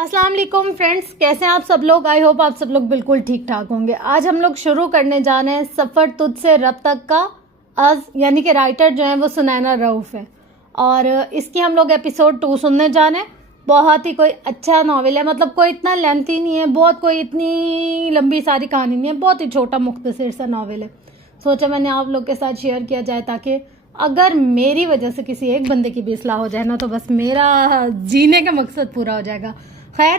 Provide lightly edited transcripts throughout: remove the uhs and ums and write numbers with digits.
السلام علیکم فرینڈس، کیسے ہیں آپ سب لوگ؟ آئی ہوپ آپ سب لوگ بالکل ٹھیک ٹھاک ہوں گے۔ آج ہم لوگ شروع کرنے جا رہے ہیں سفر تجھ سے رب تک کا۔ یعنی کہ رائٹر جو ہیں وہ سنینا رؤف ہے، اور اس کی ہم لوگ ایپیسوڈ 2 سننے جا رہے ہیں۔ بہت ہی کوئی اچھا ناول ہے، مطلب کوئی اتنا لینتھی نہیں ہے، بہت کوئی اتنی لمبی ساری کہانی نہیں ہے، بہت ہی چھوٹا مختصر سا ناول ہے۔ سوچا میں نے آپ لوگ کے ساتھ شیئر کیا جائے، تاکہ اگر میری وجہ سے کسی ایک بندے کی بھی اصلاح ہو جائے نا، تو بس میرا جینے کا مقصد پورا ہو جائے گا۔ خیر،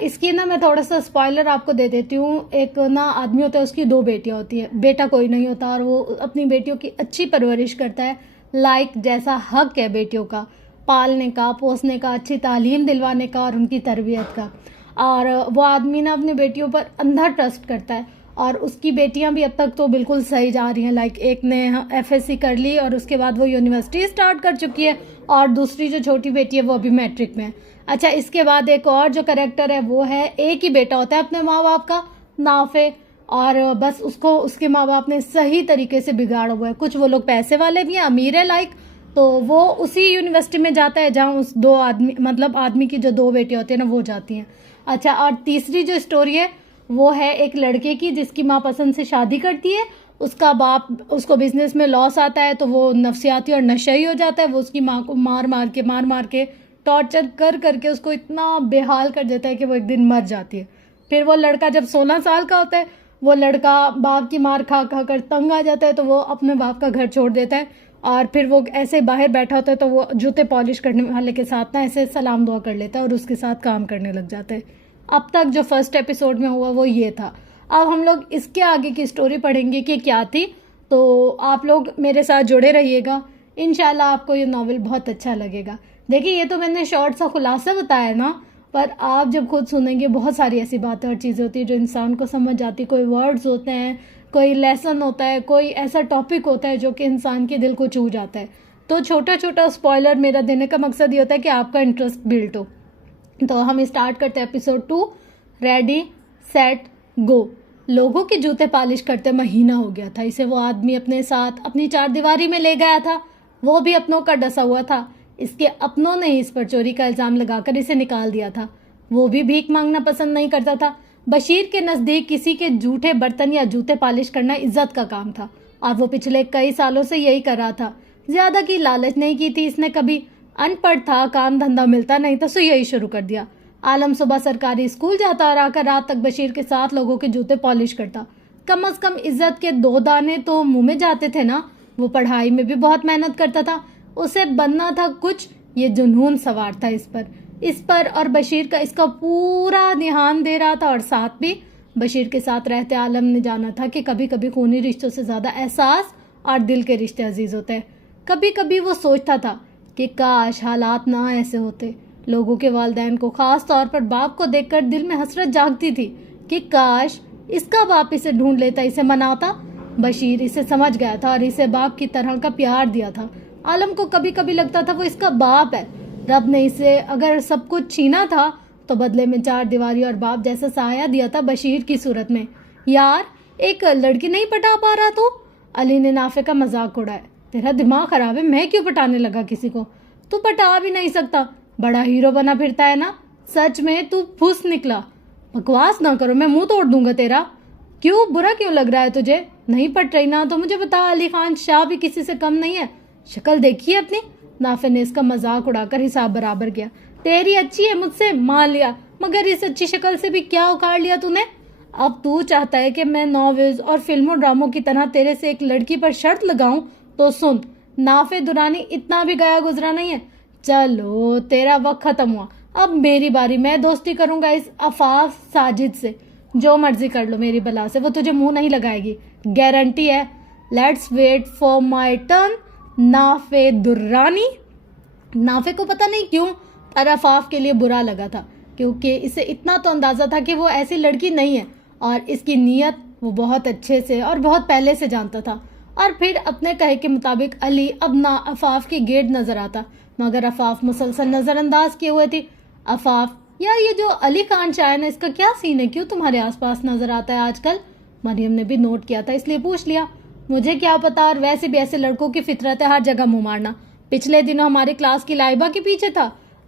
اس کی نا میں تھوڑا سا اسپوائلر آپ کو دے دیتی ہوں۔ ایک نا آدمی ہوتا ہے، اس کی 2 بیٹیاں ہوتی ہیں، بیٹا کوئی نہیں ہوتا، اور وہ اپنی بیٹیوں کی اچھی پرورش کرتا ہے، جیسا حق ہے بیٹیوں کا، پالنے کا، پوسنے کا، اچھی تعلیم دلوانے کا، اور ان کی تربیت کا۔ اور وہ آدمی نا اپنی بیٹیوں پر اندھا ٹرسٹ کرتا ہے، اور اس کی بیٹیاں بھی اب تک تو بالکل صحیح جا رہی ہیں۔ ایک نے FSC کر لی، اور اس کے بعد وہ یونیورسٹی اسٹارٹ کر چکی ہے، اور دوسری جو چھوٹی بیٹی ہے وہ ابھی میٹرک میں ہے۔ اچھا، اس کے بعد ایک اور جو کریکٹر ہے وہ ہے، ایک ہی بیٹا ہوتا ہے اپنے ماں باپ کا، نافع، اور بس اس کے ماں باپ نے صحیح طریقے سے بگاڑا ہوا ہے۔ کچھ وہ لوگ پیسے والے بھی ہیں، امیر ہے تو وہ اسی یونیورسٹی میں جاتا ہے جہاں اس آدمی کی جو 2 بیٹے ہوتے ہیں نا وہ جاتی ہیں۔ اچھا، اور تیسری جو اسٹوری ہے وہ ہے ایک لڑکے کی، جس کی ماں پسند سے شادی کرتی ہے، اس کا باپ، اس کو بزنس میں لاس آتا ہے تو وہ نفسیاتی اور نشئی ہو جاتا ہے۔ وہ اس کی ماں کو مار مار کے ٹارچر کر کے اس کو اتنا بے حال کر دیتا ہے کہ وہ ایک دن مر جاتی ہے۔ پھر وہ لڑکا جب 16 سال کا ہوتا ہے، وہ لڑکا باپ کی مار کھا کر تنگ آ جاتا ہے، تو وہ اپنے باپ کا گھر چھوڑ دیتا ہے، اور پھر وہ ایسے باہر بیٹھا ہوتا ہے تو وہ جوتے پالش کرنے والے کے ساتھ نا ایسے سلام دعا کر لیتا ہے، اور اس کے ساتھ کام کرنے لگ جاتا ہے۔ اب تک جو فرسٹ ایپیسوڈ میں ہوا وہ یہ تھا۔ اب ہم لوگ اس کے آگے کی اسٹوری پڑھیں گے کہ کیا تھی، تو آپ لوگ میرے ساتھ جڑے رہیے گا، انشاءاللہ آپ کو یہ ناول بہت اچھا لگے گا۔ دیکھیے، یہ تو میں نے شارٹ سا خلاصہ بتایا نا، پر آپ جب خود سنیں گے بہت ساری ایسی باتیں اور چیزیں ہوتی ہیں جو انسان کو سمجھ آتی، کوئی ورڈز ہوتے ہیں، کوئی لیسن ہوتا ہے، کوئی ایسا ٹاپک ہوتا ہے جو کہ انسان کے دل کو چھو جاتا ہے۔ تو چھوٹا چھوٹا اسپوائلر میرا دینے کا مقصد یہ ہوتا ہے کہ آپ کا انٹرسٹ بلڈ ہو۔ تو ہم اسٹارٹ کرتے ہیں ایپیسوڈ 2۔ ریڈی سیٹ گو۔ لوگوں کے جوتے پالش کرتے مہینہ ہو گیا تھا، اسے وہ آدمی اپنے ساتھ اپنی 4 دیواری میں لے گیا تھا۔ وہ بھی اپنوں کا ڈسا ہوا تھا، اس کے اپنوں نے اس پر چوری کا الزام لگا کر اسے نکال دیا تھا۔ وہ بھی بھیک مانگنا پسند نہیں کرتا تھا۔ بشیر کے نزدیک کسی کے جھوٹے برتن یا جوتے پالش کرنا عزت کا کام تھا، اور وہ پچھلے کئی سالوں سے یہی کر رہا تھا۔ زیادہ کی لالچ نہیں کی تھی اس نے کبھی، ان پڑھ تھا، کام دھندا ملتا نہیں تھا، سو یہی شروع کر دیا۔ عالم صبح سرکاری اسکول جاتا اور آ کر رات تک بشیر کے ساتھ لوگوں کے جوتے پالش کرتا۔ کم از کم عزت کے 2 دانے تو منہ میں جاتے تھے نا۔ وہ پڑھائی میں بھی بہت محنت کرتا تھا، اسے بننا تھا کچھ، یہ جنون سوار تھا اس پر اور بشیر کا اس کا پورا دھیان دے رہا تھا، اور ساتھ بھی بشیر کے ساتھ رہتے عالم نے جانا تھا کہ کبھی کبھی خونی رشتوں سے زیادہ احساس اور دل کے رشتے عزیز ہوتے ہیں۔ کبھی کبھی وہ سوچتا تھا کہ کاش حالات نہ ایسے ہوتے۔ لوگوں کے والدین کو، خاص طور پر باپ کو دیکھ کر دل میں حسرت جاگتی تھی کہ کاش اس کا باپ اسے ڈھونڈ لیتا، اسے مناتا۔ بشیر اسے سمجھ گیا تھا اور اسے باپ کی طرح کا پیار دیا تھا۔ عالم کو کبھی کبھی لگتا تھا وہ اس کا باپ ہے۔ رب نے اسے اگر سب کچھ چھینا تھا تو بدلے میں 4 دیواری اور باپ جیسا سایہ دیا تھا بشیر کی صورت میں۔ یار، ایک لڑکی نہیں پٹا پا رہا تو؟ علی نے نافع کا مذاق اڑایا۔ تیرا دماغ خراب ہے، میں کیوں پٹانے لگا کسی کو؟ تو پٹا بھی نہیں سکتا، بڑا ہیرو بنا پھرتا ہے نا۔ سچ میں تو پھس نکلا۔ بکواس نہ کرو، میں منہ توڑ دوں گا تیرا۔ کیوں، برا کیوں لگ رہا ہے تجھے؟ نہیں پٹ رہی نا تو مجھے بتا، علی خان شاہ بھی کسی سے کم نہیں ہے۔ شکل دیکھی ہے اپنی؟ نافع نے اس کا مذاق اڑا کر حساب برابر کیا۔ تیری اچھی ہے، مجھ سے مان لیا، مگر اس اچھی شکل سے بھی کیا اکھاڑ لیا تو نے؟ اب تو چاہتا ہے کہ میں ناولز اور فلموں ڈراموں کی طرح تیرے سے ایک لڑکی پر شرط لگاؤں؟ تو سن، نافع دورانی اتنا بھی گیا گزرا نہیں ہے۔ چلو، تیرا وقت ختم ہوا، اب میری باری۔ میں دوستی کروں گا اس عفاف ساجد سے۔ جو مرضی کر لو میری بلا سے، وہ تجھے منہ نہیں لگائے گی، گارنٹی ہے۔ Let's wait for my turn, Nafay Durrani. نافع کو پتہ نہیں کیوں پر عفاف کے لیے برا لگا تھا، کیونکہ اسے اتنا تو اندازہ تھا کہ وہ ایسی لڑکی نہیں ہے، اور اس کی نیت وہ بہت اچھے سے اور بہت پہلے سے جانتا تھا۔ اور پھر اپنے کہے کے مطابق علی اب نہ عفاف کی گیٹ نظر آتا، مگر عفاف مسلسل نظر انداز کیے ہوئے تھی۔ عفاف، یار یہ جو علی خان شاہ ہے نا، اس کا کیا سین ہے؟ کیوں تمہارے آس پاس نظر آتا ہے آج کل؟ مریم نے بھی نوٹ کیا تھا، اس لیے پوچھ لیا۔ مجھے کیا پتا، اور ویسے بھی ایسے لڑکوں کی فطرت ہے ہر جگہ منہ مارنا۔ پچھلے دنوں ہماری کلاس کی لائبہ کے پیچھے تھا،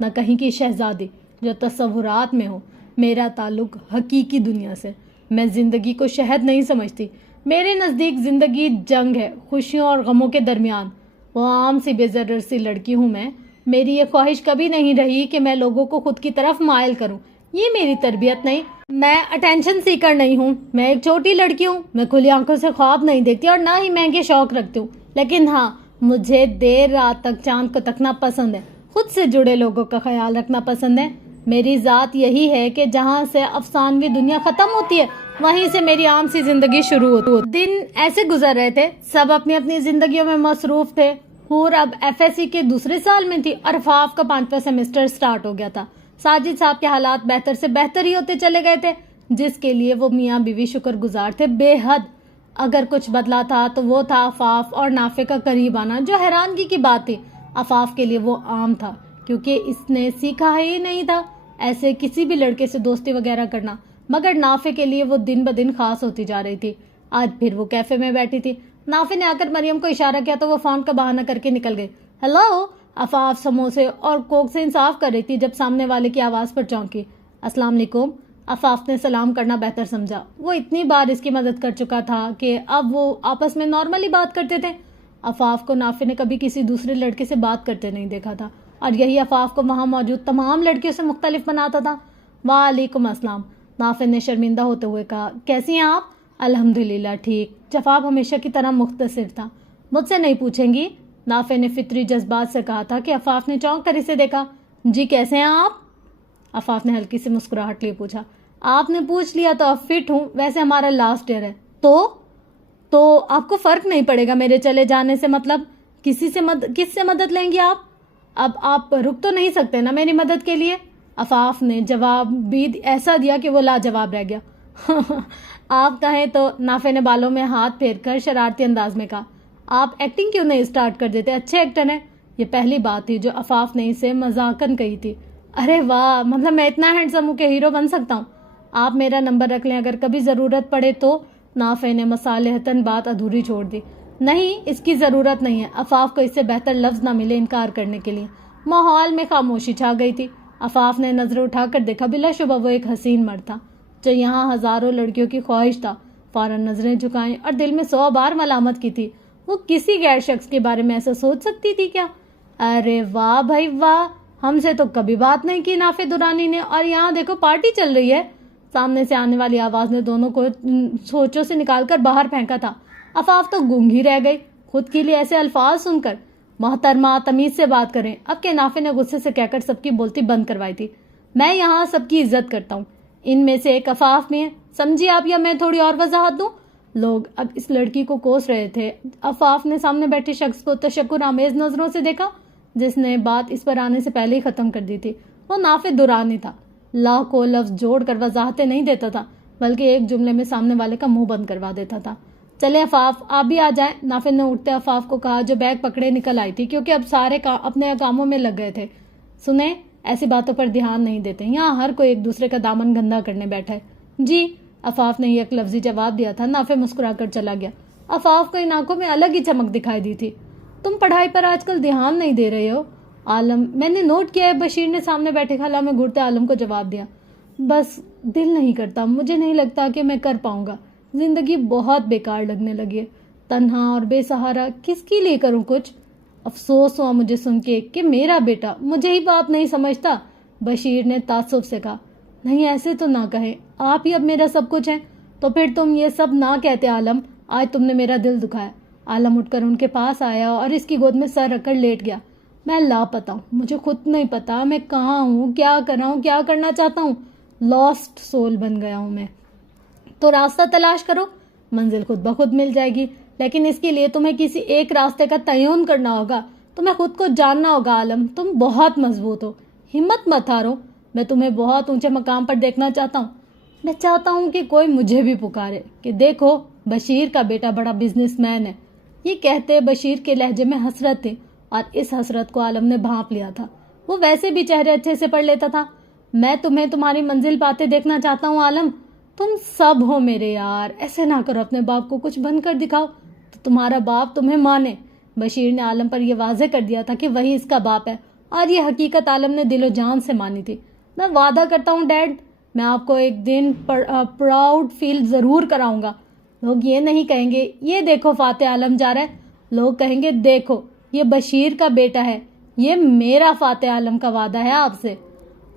نہ کہیں کی شہزادی جو تصورات میں ہو. میرا تعلق حقیقی دنیا سے. میں زندگی کو شہد نہیں سمجھتی. میرے نزدیک زندگی جنگ ہے خوشیوں اور غموں کے درمیان. وہ عام سی بے ضرر سی لڑکی ہوں میں. میری یہ خواہش کبھی نہیں رہی کہ میں لوگوں کو خود کی طرف مائل کروں. یہ میری تربیت نہیں. میں اٹینشن سیکر نہیں ہوں. میں ایک چھوٹی لڑکی ہوں. میں کھلی آنکھوں سے خواب نہیں دیکھتی اور نہ ہی مہنگے شوق رکھتی ہوں. لیکن ہاں، مجھے دیر رات تک چاند کو تکنا پسند ہے. خود سے جڑے لوگوں کا خیال رکھنا پسند ہے. میری ذات یہی ہے کہ جہاں سے افسانوی دنیا ختم ہوتی ہے وہیں سے میری عام سی زندگی شروع ہوتی. دن ایسے گزر رہے تھے. سب اپنی اپنی زندگیوں میں مصروف تھے. حور اب FSC کے دوسرے سال میں تھی اور عفاف کا 5واں سیمسٹر سٹارٹ ہو گیا تھا. ساجد صاحب کے حالات بہتر سے بہتر ہی ہوتے چلے گئے تھے جس کے لیے وہ میاں بیوی شکر گزار تھے بے حد. اگر کچھ بدلا تھا تو وہ تھا عفاف اور نافع کا قریب آنا، جو حیرانگی کی بات تھی. عفاف کے لیے وہ عام تھا کیونکہ اس نے سیکھا ہی نہیں تھا ایسے کسی بھی لڑکے سے دوستی وغیرہ کرنا. مگر نافع کے لیے وہ دن بدن خاص ہوتی جا رہی تھی. آج پھر وہ کیفے میں بیٹھی تھی. نافع نے آ کر مریم کو اشارہ کیا تو وہ فون کا بہانہ کر کے نکل گئی. ہیلو. عفاف سموسے اور کوک سے انصاف کر رہی تھی جب سامنے والے کی آواز پر چونکی. السلام علیکم. عفاف نے سلام کرنا بہتر سمجھا. وہ اتنی بار اس کی مدد کر چکا تھا کہ اب وہ آپس میں نارملی بات کرتے تھے. عفاف کو نافع نے کبھی کسی دوسرے لڑکے سے بات کرتے نہیں دیکھا تھا اور یہی عفاف کو وہاں موجود تمام لڑکیوں سے مختلف بناتا تھا. وعلیکم السلام. نافع نے شرمندہ ہوتے ہوئے کہا. کیسی ہیں آپ؟ الحمدللہ ٹھیک. جواب ہمیشہ کی طرح مختصر تھا. مجھ سے نہیں پوچھیں گی؟ نافع نے فطری جذبات سے کہا تھا کہ عفاف نے چونک کر اسے دیکھا. جی کیسے ہیں آپ؟ عفاف نے ہلکی سی مسکراہٹ لیے پوچھا. آپ نے پوچھ لیا تو اب فٹ ہوں. ویسے ہمارا لاسٹ ایئر ہے. تو آپ کو فرق نہیں پڑے گا میرے چلے جانے سے؟ مطلب کس سے مدد لیں گی آپ؟ اب آپ رک تو نہیں سکتے نا میری مدد کے لیے؟ عفاف نے جواب بھی ایسا دیا کہ وہ لاجواب رہ گیا. آپ کہیں تو. نافع نے بالوں میں ہاتھ پھیر کر شرارتی انداز میں کہا. آپ ایکٹنگ کیوں نہیں اسٹارٹ کر دیتے؟ اچھے ایکٹر ہیں. یہ پہلی بات تھی جو عفاف نے اسے مذاقن کہی تھی. ارے واہ، مطلب میں اتنا ہینڈسم ہوں کہ ہیرو بن سکتا ہوں. آپ میرا نمبر رکھ لیں اگر کبھی ضرورت پڑے تو. نافع نے مصالحتاً بات ادھوری چھوڑ دی. نہیں، اس کی ضرورت نہیں ہے. عفاف کو اس سے بہتر لفظ نہ ملے انکار کرنے کے لیے. ماحول میں خاموشی چھا گئی تھی. عفاف نے نظر اٹھا کر دیکھا. بلا شبہ وہ ایک حسین مرد تھا جو یہاں ہزاروں لڑکیوں کی خواہش تھا. فوراً نظریں جھکائیں اور دل میں 100 بار ملامت کی تھی. وہ کسی غیر شخص کے بارے میں ایسا سوچ سکتی تھی کیا؟ ارے واہ بھائی واہ، ہم سے تو کبھی بات نہیں کی نافع درانی نے، اور یہاں دیکھو پارٹی چل رہی ہے. سامنے سے آنے والی آواز نے دونوں کو سوچوں سے نکال کر باہر پھینکا تھا. عفاف تو گونگ ہی رہ گئی خود کے لیے ایسے الفاظ سن کر. محترمہ تمیز سے بات کریں. اب کے نافع نے غصے سے کہہ کر سب کی بولتی بند کروائی تھی. میں یہاں سب کی عزت کرتا ہوں. ان میں سے ایک عفاف میں ہے، سمجھیے آپ، یا میں تھوڑی اور وضاحت دوں؟ لوگ اب اس لڑکی کو کوس رہے تھے. عفاف نے سامنے بیٹھے شخص کو تشکر آمیز نظروں سے دیکھا جس نے بات اس پر آنے سے پہلے ہی ختم کر دی تھی. وہ نافع درانی تھا. لاکھوں لفظ جوڑ کر وضاحتیں نہیں دیتا تھا بلکہ ایک جملے میں سامنے والے کا منہ بند کروا دیتا تھا. چلے عفاف، آپ بھی آ جائیں. نافع نے اٹھتے عفاف کو کہا جو بیگ پکڑے نکل آئی تھی کیونکہ اب سارے اپنے کاموں میں لگ گئے تھے. سنیں، ایسی باتوں پر دھیان نہیں دیتے. یہاں ہر کوئی ایک دوسرے کا دامن گندا کرنے بیٹھا ہے. جی، عفاف نے ایک لفظی جواب دیا تھا. نافع مسکرا کر چلا گیا. عفاف کو ان آنکھوں میں الگ ہی چمک دکھائی دی تھی. تم پڑھائی پر آج کل دھیان نہیں دے رہے ہو عالم. میں نے نوٹ کیا ہے. بشیر نے سامنے بیٹھے خلا میں گھرتے عالم کو جواب دیا. بس دل نہیں کرتا. مجھے نہیں لگتا کہ میں کر پاؤں گا. زندگی بہت بیکار لگنے لگی ہے. تنہا اور بے سہارا. کس کے لیے کروں کچھ؟ افسوس ہوا مجھے سن کے کہ میرا بیٹا مجھے ہی باپ نہیں سمجھتا. بشیر نے تعصب سے کہا. نہیں ایسے تو نہ کہیں. آپ ہی اب میرا سب کچھ ہیں. تو پھر تم یہ سب نہ کہتے عالم. آج تم نے میرا دل دکھایا. عالم اٹھ کر ان کے پاس آیا اور اس کی گود میں سر رکھ کر لیٹ گیا. میں لاپتہ ہوں. مجھے خود نہیں پتا میں کہاں ہوں، کیا کر رہا ہوں، کیا کرنا چاہتا ہوں. لاسٹ سول بن گیا ہوں میں. تو راستہ تلاش کرو. منزل خود بخود مل جائے گی، لیکن اس کے لیے تمہیں کسی ایک راستے کا تعین کرنا ہوگا. تمہیں خود کو جاننا ہوگا عالم. تم بہت مضبوط ہو. ہمت مت ہارو. میں تمہیں بہت اونچے مقام پر دیکھنا چاہتا ہوں. میں چاہتا ہوں کہ کوئی مجھے بھی پکارے کہ دیکھو بشیر کا بیٹا بڑا بزنس مین ہے. یہ کہتے بشیر کے لہجے میں حسرت تھی اور اس حسرت کو عالم نے بھانپ لیا تھا. وہ ویسے بھی چہرے اچھے سے پڑھ لیتا تھا. میں تمہیں تمہاری منزل پاتے دیکھنا چاہتا ہوں عالم. تم سب ہو میرے یار. ایسے نہ کرو. اپنے باپ کو کچھ بن کر دکھاؤ تو تمہارا باپ تمہیں مانے. بشیر نے عالم پر یہ واضح کر دیا تھا کہ وہی اس کا باپ ہے اور یہ حقیقت عالم نے دل و جان سے مانی تھی۔ میں وعدہ کرتا ہوں ڈیڈ، میں آپ کو ایک دن پراؤڈ فیل ضرور کراؤں گا۔ لوگ یہ نہیں کہیں گے یہ دیکھو فاتح عالم جا رہا ہے، لوگ کہیں گے دیکھو یہ بشیر کا بیٹا ہے، یہ میرا فاتح عالم کا وعدہ ہے آپ سے۔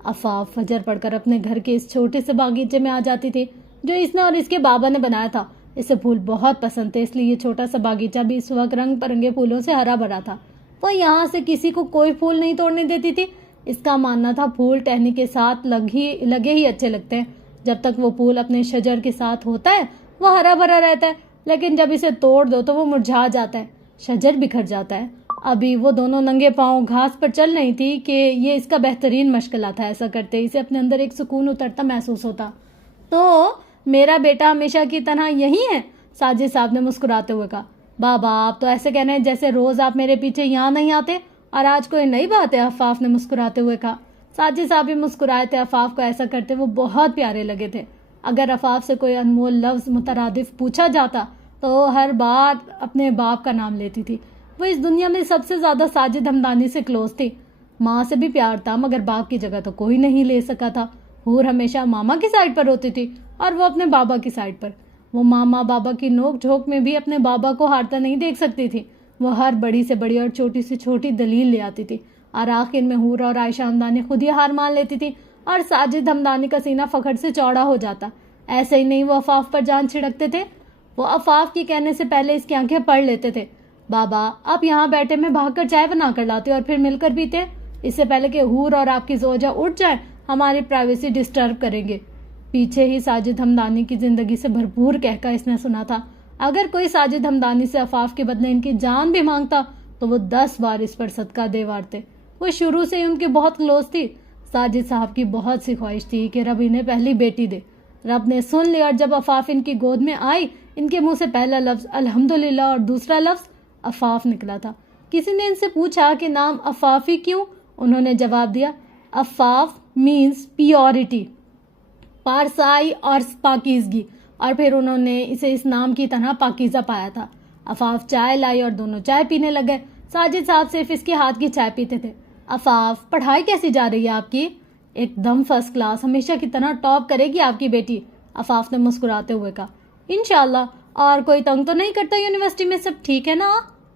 عفاف فجر پڑھ کر اپنے گھر کے اس چھوٹے سے باغیچے میں آ جاتی تھی جو اس نے اور اس کے بابا نے بنایا تھا۔ اسے پھول بہت پسند تھے، اس لیے یہ چھوٹا سا باغیچہ بھی اس وقت رنگ برنگے پھولوں سے ہرا بھرا تھا۔ وہ یہاں سے کسی کو کوئی پھول نہیں توڑنے دیتی تھی۔ اس کا ماننا تھا پھول ٹہنی کے ساتھ لگے ہی اچھے لگتے ہیں۔ جب تک وہ پھول اپنے شجر کے ساتھ ہوتا ہے وہ ہرا بھرا رہتا ہے، لیکن جب اسے توڑ دو تو وہ مرجھا جاتا ہے، شجر بکھر جاتا ہے۔ ابھی وہ دونوں ننگے پاؤں گھاس پر چل رہی تھی کہ یہ اس کا بہترین مشغلہ تھا۔ ایسا کرتے اسے اپنے اندر ایک سکون اترتا محسوس ہوتا۔ تو میرا بیٹا ہمیشہ کی طرح یہی ہے؟ ساجد صاحب نے مسکراتے ہوئے کہا۔ بابا آپ تو ایسے کہہ رہے ہیں جیسے روز آپ میرے پیچھے یہاں نہیں آتے، اور آج کوئی نئی بات ہے، عفاف نے مسکراتے ہوئے کہا۔ ساجد صاحب بھی مسکرائے تھے۔ عفاف کو ایسا کرتے وہ بہت پیارے لگے تھے۔ اگر عفاف سے کوئی انمول لفظ مترادف پوچھا جاتا تو ہر بار اپنے باپ کا نام لیتی تھی۔ وہ اس دنیا میں سب سے زیادہ ساجد ہمدانی سے کلوز تھی۔ ماں سے بھی پیار تھا مگر باپ کی جگہ تو کوئی نہیں لے سکا تھا۔ حور ہمیشہ ماما کی سائڈ پر ہوتی تھی اور وہ اپنے بابا کی سائڈ پر۔ وہ ماما بابا کی نوک جھوک میں بھی اپنے بابا کو ہارتا نہیں دیکھ سکتی تھی۔ وہ ہر بڑی سے بڑی اور چھوٹی سے چھوٹی دلیل لے آتی تھی، اور آخر میں حور اور عائشہ ہمدانی خود ہی ہار مان لیتی تھی اور ساجد ہمدانی کا سینہ فخر سے چوڑا ہو جاتا۔ ایسے ہی نہیں وہ عفاف پر جان چھڑکتے تھے، وہ عفاف کی کہنے سے پہلے اس کی آنکھیں پڑھ لیتے تھے۔ بابا آپ یہاں بیٹھے، میں بھاگ کر چائے بنا کر لاتے اور پھر مل کر پیتے، اس سے پہلے کہ حور اور آپ کی زوجہ اٹھ جائیں، ہماری پرائیویسی ڈسٹرب کریں گے۔ پیچھے ہی ساجد ہمدانی کی زندگی سے بھرپور کہکا اس نے سنا تھا۔ اگر کوئی ساجد ہمدانی سے عفاف کے بدلے ان کی جان بھی مانگتا تو وہ 10 بار اس پر صدقہ دے وارتے۔ وہ شروع سے ہی ان کے بہت کلوز تھی۔ ساجد صاحب کی بہت سی خواہش تھی کہ رب انہیں پہلی بیٹی دے۔ رب نے سن لیا، اور جب عفاف ان کی گود میں آئی ان کے منہ سے پہلا لفظ الحمدللہ اور دوسرا لفظ عفاف نکلا تھا۔ کسی نے ان سے پوچھا کہ نام عفافی کیوں؟ انہوں نے جواب دیا عفاف مینز پیورٹی، پارسائی اور پاکیزگی، اور پھر انہوں نے اسے اس نام کی طرح پاکیزہ پایا تھا۔ عفاف چائے لائی اور دونوں چائے پینے لگے۔ ساجد صاحب صرف اس کے ہاتھ کی چائے پیتے تھے۔ عفاف پڑھائی کیسی جا رہی ہے آپ کی؟ ایک دم فرسٹ کلاس، ہمیشہ کی طرح ٹاپ کرے گی آپ کی بیٹی، عفاف نے مسکراتے ہوئے کہا۔ انشاءاللہ۔ اور کوئی تنگ تو نہیں کرتا یونیورسٹی میں؟ سب ٹھیک ہے نا؟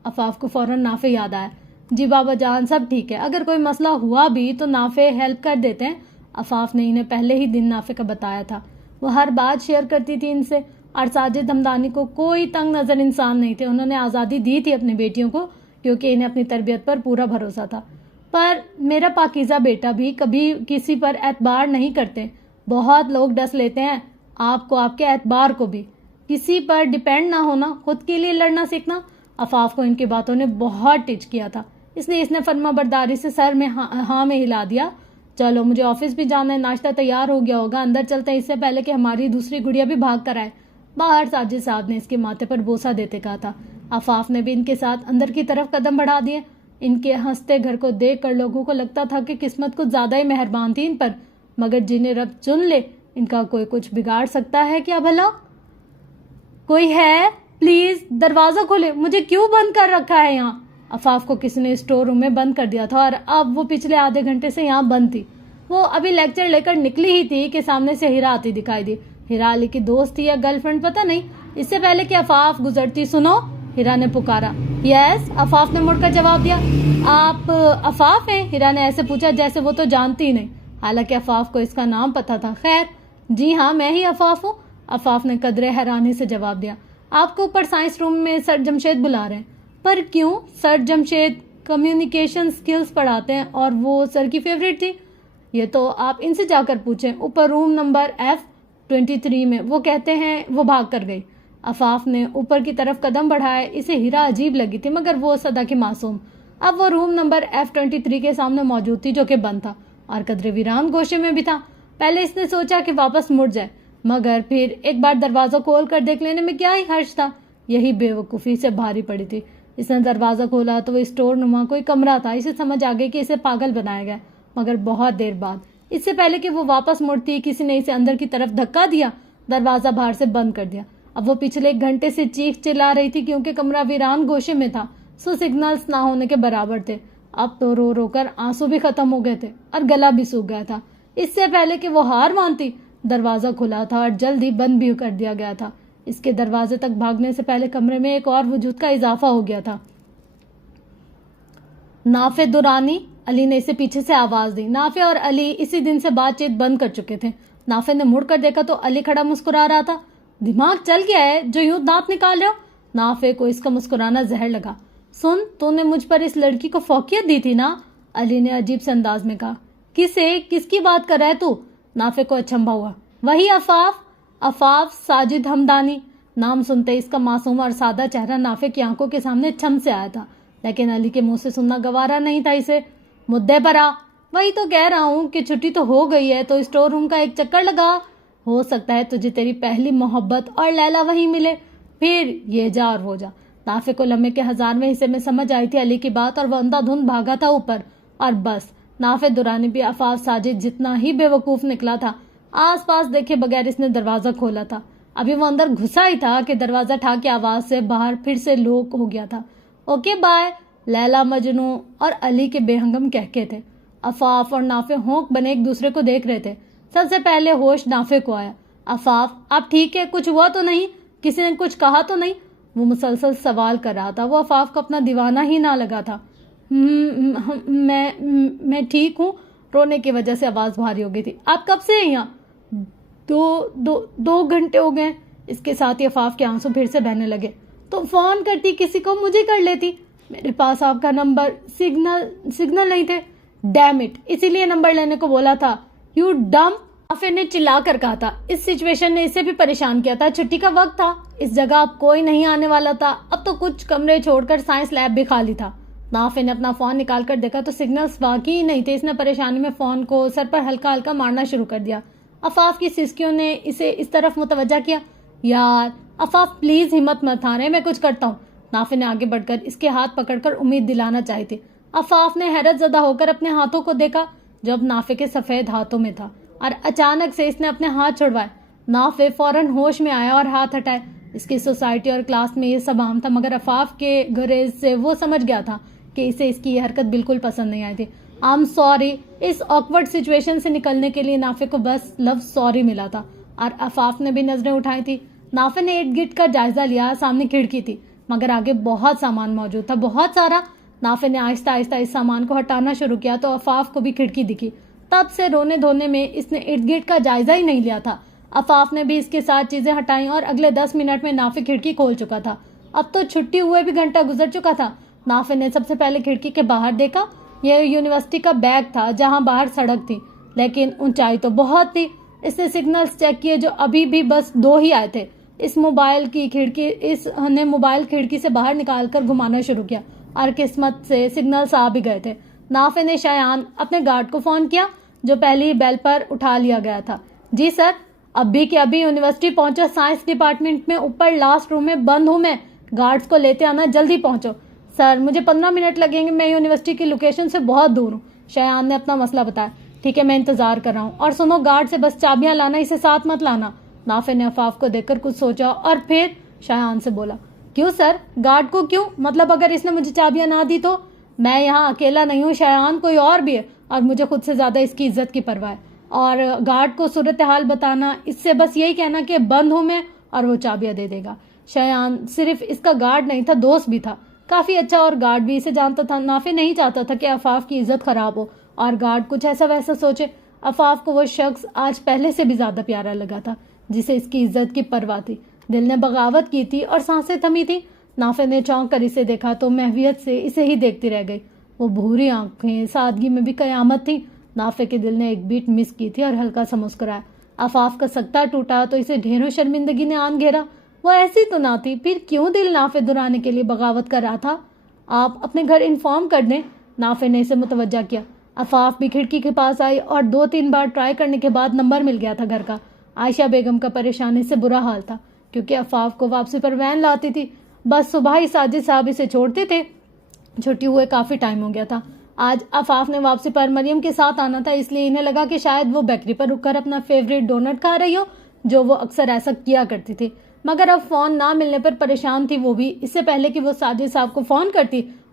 عفاف کو فوراً نافع یاد آیا۔ جی بابا جان سب ٹھیک ہے، اگر کوئی مسئلہ ہوا بھی تو نافع ہیلپ کر دیتے ہیں۔ عفاف نے انہیں پہلے ہی دن نافع کا بتایا تھا۔ وہ ہر بات شیئر کرتی تھی ان سے، اور ساجد ہمدانی کو کوئی تنگ نظر انسان نہیں تھے۔ انہوں نے آزادی دی تھی اپنی بیٹیوں کو کیونکہ انہیں اپنی تربیت پر پورا بھروسہ تھا۔ پر میرا پاکیزہ بیٹا بھی کبھی کسی پر اعتبار نہیں کرتے۔ بہت لوگ ڈس لیتے ہیں، آپ کو آپ کے اعتبار کو بھی۔ کسی پر ڈیپینڈ نہ ہونا، خود کے لیے لڑنا سیکھنا۔ عفاف کو ان کی باتوں نے بہت ٹچ کیا تھا، اس لیے اس نے فرما برداری سے سر میں ہاں میں ہلا دیا۔ چلو مجھے آفس بھی جانا ہے، ناشتہ تیار ہو گیا ہوگا، اندر چلتے ہیں اس سے پہلے کہ ہماری دوسری گڑیا بھی بھاگ کر آئے۔ باہر ساجد صاحب نے اس کے ماتھے پر بوسہ دیتے کہا تھا۔ عفاف نے بھی ان کے ساتھ اندر کی طرف قدم بڑھا دیے۔ ان کے ہنستے گھر کو دیکھ کر لوگوں کو لگتا تھا کہ قسمت کچھ زیادہ ہی مہربان تھی ان پر، مگر جنہیں رب چن لے ان کا کوئی کچھ بگاڑ سکتا ہے کیا بھلا؟ کوئی ہے؟ پلیز دروازہ کھولے، مجھے کیوں بند کر رکھا ہے یہاں؟ عفاف کو کسی نے اسٹور روم میں بند کر دیا تھا اور اب وہ پچھلے آدھے گھنٹے سے یہاں بند تھی۔ وہ ابھی لیکچر لے کر نکلی ہی تھی کہ سامنے سے ہیرا آتی دکھائی دی۔ ہیرا علی کی دوست تھی یا گرل فرینڈ پتہ نہیں۔ اس سے پہلے کہ عفاف گزرتی، سنو، ہیرا نے پکارا۔ یس، عفاف نے مڑ کر جواب دیا۔ آپ عفاف ہیں؟ ہیرا نے ایسے پوچھا جیسے وہ تو جانتی ہی نہیں، حالانکہ عفاف کو اس کا نام پتہ تھا۔ خیر جی ہاں میں ہی عفاف ہوں، عفاف نے قدرے حیرانی سے جواب دیا۔ آپ کو اوپر سائنس روم میں سر جمشید بلا رہے ہیں۔ پر کیوں؟ سر جمشید کمیونیکیشن سکلز پڑھاتے ہیں اور وہ سر کی فیوریٹ تھی۔ یہ تو آپ ان سے جا کر پوچھیں، اوپر روم نمبر F23 میں، وہ کہتے ہیں وہ بھاگ کر گئی۔ عفاف نے اوپر کی طرف قدم بڑھائے۔ اسے ہیرا عجیب لگی تھی مگر وہ صدا کی معصوم۔ اب وہ روم نمبر F23 کے سامنے موجود تھی جو کہ بند تھا اور قدرے ویران گوشے میں بھی تھا۔ پہلے اس نے سوچا کہ واپس مڑ جائے، مگر پھر ایک بار دروازہ کھول کر دیکھ لینے میں کیا ہی حرج تھا۔ یہی بے وقوفی سے بھاری پڑی تھی۔ اس نے دروازہ کھولا تو وہ اسٹور نما کوئی کمرہ تھا۔ اسے سمجھ آ گئی کہ اسے پاگل بنایا گیا، مگر بہت دیر بعد۔ اس سے پہلے کہ وہ واپس مڑتی کسی نے اسے اندر کی طرف دھکا دیا، دروازہ باہر سے بند کر دیا۔ اب وہ پچھلے 1 گھنٹے سے چیخ چلا رہی تھی کیونکہ کمرہ ویران گوشے میں تھا، سو سگنلز نہ ہونے کے برابر تھے۔ اب تو رو رو کر آنسو بھی ختم ہو گئے تھے اور گلا بھی سوکھ گیا تھا۔ اس سے پہلے کہ وہ ہار مانتی، دروازہ کھلا تھا اور جلد ہی بند بھی کر دیا گیا تھا۔ اس کے دروازے تک بھاگنے سے پہلے کمرے میں ایک اور وجود کا اضافہ ہو گیا تھا۔ نافع درانی، علی نے اسے پیچھے سے آواز دی۔ نافع اور علی اسی دن سے بات چیت بند کر چکے تھے۔ نافع نے مڑ کر دیکھا تو علی کھڑا مسکرا رہا تھا۔ دماغ چل گیا ہے جو یوں دانت نکال رہے ہو؟ نافع کو اس کا مسکرانا زہر لگا۔ سن، تو نے مجھ پر اس لڑکی کو فوقیت دی تھی نا؟ علی نے عجیب سے انداز میں کہا۔ کس کی بات کر رہا ہے تو؟ نافع کو اچنبھا ہوا۔ وہی عفاف ساجد ہمدانی۔ نام سنتے اس کا معصوم اور سادہ چہرہ نافع کی آنکھوں کے سامنے چھم سے آیا تھا، لیکن علی کے منہ سے سننا گوارا نہیں تھا اسے۔ مدعے پر آ۔ وہی تو کہہ رہا ہوں کہ چھٹی تو ہو گئی ہے تو اسٹور روم کا ایک چکر لگا۔ ہو سکتا ہے تجھے تیری پہلی محبت اور لیلا وہیں ملے، پھر یہ جا اور وہ جا۔ نافع کو لمحے کے 1000ویں حصے میں سمجھ آئی تھی علی کی بات اور وہ اندھا دھند بھاگا تھا اوپر، اور بس۔ نافع درانی بھی عفاف ساجد جتنا ہی بے وقوف نکلا تھا۔ آس پاس دیکھے بغیر اس نے دروازہ کھولا تھا۔ ابھی وہ اندر گھسا ہی تھا کہ دروازہ ٹھا کے آواز سے باہر پھر سے لوک ہو گیا تھا۔ Okay bye. لیلا، مجنوں اور علی کے بے ہنگم کہکے تھے۔ عفاف اور نافع ہونک بنے ایک دوسرے کو دیکھ رہے تھے۔ سب سے پہلے ہوش نافع کو آیا۔ عفاف، آپ ٹھیک ہے؟ کچھ ہوا تو نہیں؟ کسی نے کچھ کہا تو نہیں؟ وہ مسلسل سوال کر رہا تھا۔ وہ عفاف کو اپنا دیوانہ ہی نہ لگا تھا۔ میں ٹھیک ہوں۔ رونے کی وجہ سے آواز بھاری ہو گئی تھی۔ آپ کب سے ہیں یہاں؟ دو گھنٹے ہو گئے۔ اس کے ساتھ ہی عفاف کے آنسو پھر سے بہنے لگے۔ تو فون کرتی کسی کو، مجھے کر لیتی۔ میرے پاس آپ کا نمبر سگنل نہیں تھے۔ ڈیم اٹ، اسی لیے نمبر لینے کو بولا تھا۔ یو ڈم، نافع نے چلا کر کہا تھا۔ اس سچویشن نے اسے بھی پریشان کیا تھا۔ چھٹی کا وقت تھا، اس جگہ اب کوئی نہیں آنے والا تھا۔ اب تو کچھ کمرے چھوڑ کر سائنس لیب بھی خالی تھا۔ نافع نے اپنا فون نکال کر دیکھا تو سگنلز واقعی نہیں تھے۔ اس نے پریشانی میں فون کو سر پر ہلکا ہلکا مارنا شروع کر دیا۔ عفاف کی سسکیوں نے اسے اس طرف متوجہ کیا۔ یار عفاف پلیز ہمت مت ہارے، میں کچھ کرتا ہوں۔ نافع نے آگے بڑھ کر اس کے ہاتھ پکڑ کر امید دلانا چاہی تھی۔ عفاف نے حیرت زدہ ہو کر اپنے ہاتھوں کو دیکھا جو اب نافع کے سفید ہاتھوں میں تھا، اور اچانک سے اس نے اپنے ہاتھ چھڑوائے۔ نافع فوراً ہوش میں آیا اور ہاتھ ہٹائے۔ اس کی سوسائٹی اور کلاس میں یہ سب عام تھا، مگر عفاف کے گریز سے وہ سمجھ گیا تھا کہ اسے اس کی یہ حرکت بالکل پسند نہیں آئی تھی۔ I'm sorry۔ Us awkward situation سے نکلنے کے لیے نافع کو بس لفظ سوری ملا تھا، اور عفاف نے بھی نظریں اٹھائی تھی۔ نافع نے ارد گرد کا جائزہ لیا۔ سامنے کھڑکی تھی، مگر آگے بہت سامان موجود تھا، بہت سارا۔ نافع نے آہستہ آہستہ اس سامان کو ہٹانا شروع کیا تو عفاف کو بھی کھڑکی دکھی۔ تب سے رونے دھونے میں اس نے ارد گرد کا جائزہ ہی نہیں لیا تھا۔ عفاف نے بھی اس کے ساتھ چیزیں ہٹائیں اور اگلے 10 منٹ میں نافع کھڑکی کھول چکا تھا۔ اب تو چھٹی ہوئے بھی گھنٹہ گزر چکا تھا۔ نافع نے سب سے پہلے کھڑکی کے باہر دیکھا۔ یہ یونیورسٹی کا بیگ تھا جہاں باہر سڑک تھی، لیکن اونچائی تو بہت تھی۔ اس نے سگنلز چیک کیے جو ابھی بھی بس 2 ہی آئے تھے۔ اس نے موبائل کھڑکی سے باہر نکال کر گھمانا شروع کیا، اور قسمت سے سگنلز آ بھی گئے تھے۔ نافع نے شایان اپنے گارڈ کو فون کیا جو پہلی ہی بیل پر اٹھا لیا گیا تھا۔ جی سر، ابھی کے ابھی یونیورسٹی پہنچو، سائنس ڈپارٹمنٹ میں اوپر لاسٹ روم میں بند ہوں میں، گارڈز کو لیتے آنا، جلدی پہنچو۔ سر مجھے 15 منٹ لگیں گے، میں یونیورسٹی کی لوکیشن سے بہت دور ہوں۔ شایان نے اپنا مسئلہ بتایا۔ ٹھیک ہے، میں انتظار کر رہا ہوں، اور سنو، گارڈ سے بس چابیاں لانا، اسے ساتھ مت لانا۔ نافع نے عفاف کو دیکھ کر کچھ سوچا اور پھر شایان سے بولا، کیوں سر؟ گارڈ کو کیوں؟ مطلب اگر اس نے مجھے چابیاں نہ دی تو؟ میں یہاں اکیلا نہیں ہوں شایان، کوئی اور بھی ہے، اور مجھے خود سے زیادہ اس کی عزت کی پرواہ ہے۔ اور گارڈ کو صورتحال بتانا، اس سے بس یہی کہنا کہ بند ہوں میں، اور وہ چابیاں دے دے گا۔ شایان صرف اس کا گارڈ نہیں تھا، دوست بھی تھا، کافی اچھا، اور گارڈ بھی اسے جانتا تھا۔ نافع نہیں چاہتا تھا کہ عفاف کی عزت خراب ہو اور گارڈ کچھ ایسا ویسا سوچے۔ عفاف کو وہ شخص آج پہلے سے بھی زیادہ پیارا لگا تھا جسے اس کی عزت کی پرواہ تھی۔ دل نے بغاوت کی تھی اور سانسیں تھمی تھی۔ نافع نے چونک کر اسے دیکھا تو محویت سے اسے ہی دیکھتی رہ گئی۔ وہ بھوری آنکھیں سادگی میں بھی قیامت تھی۔ نافع کے دل نے ایک بیٹ مس کی تھی اور ہلکا سا مسکرایا۔ عفاف کا سکتہ ٹوٹا تو اسے ڈھیروں شرمندگی نے آن گھیرا۔ وہ ایسی تو نہ تھی، پھر کیوں دل نافع درانے کے لیے بغاوت کر رہا تھا؟ آپ اپنے گھر انفارم کر دیں، نافع نے اسے متوجہ کیا۔ عفاف بھی کھڑکی کے پاس آئی اور 2-3 بار ٹرائی کرنے کے بعد نمبر مل گیا تھا گھر کا۔ عائشہ بیگم کا پریشانی سے برا حال تھا کیونکہ عفاف کو واپسی پر وین لاتی تھی، بس صبح ہی ساجد صاحب اسے چھوڑتے تھے۔ چھٹی ہوئے کافی ٹائم ہو گیا تھا۔ آج عفاف نے واپسی پر مریم کے ساتھ آنا تھا، اس لیے انہیں لگا کہ شاید وہ بیکری پر رک کر اپنا فیوریٹ ڈونٹ کھا رہی ہو، جو وہ اکثر ایسا کیا کرتی تھی۔ مگر اب فون نہ ملنے پر پریشان تھی وہ بھی۔ اس سے پہلے کہ وہ ساجد صاحب کو فون کرتی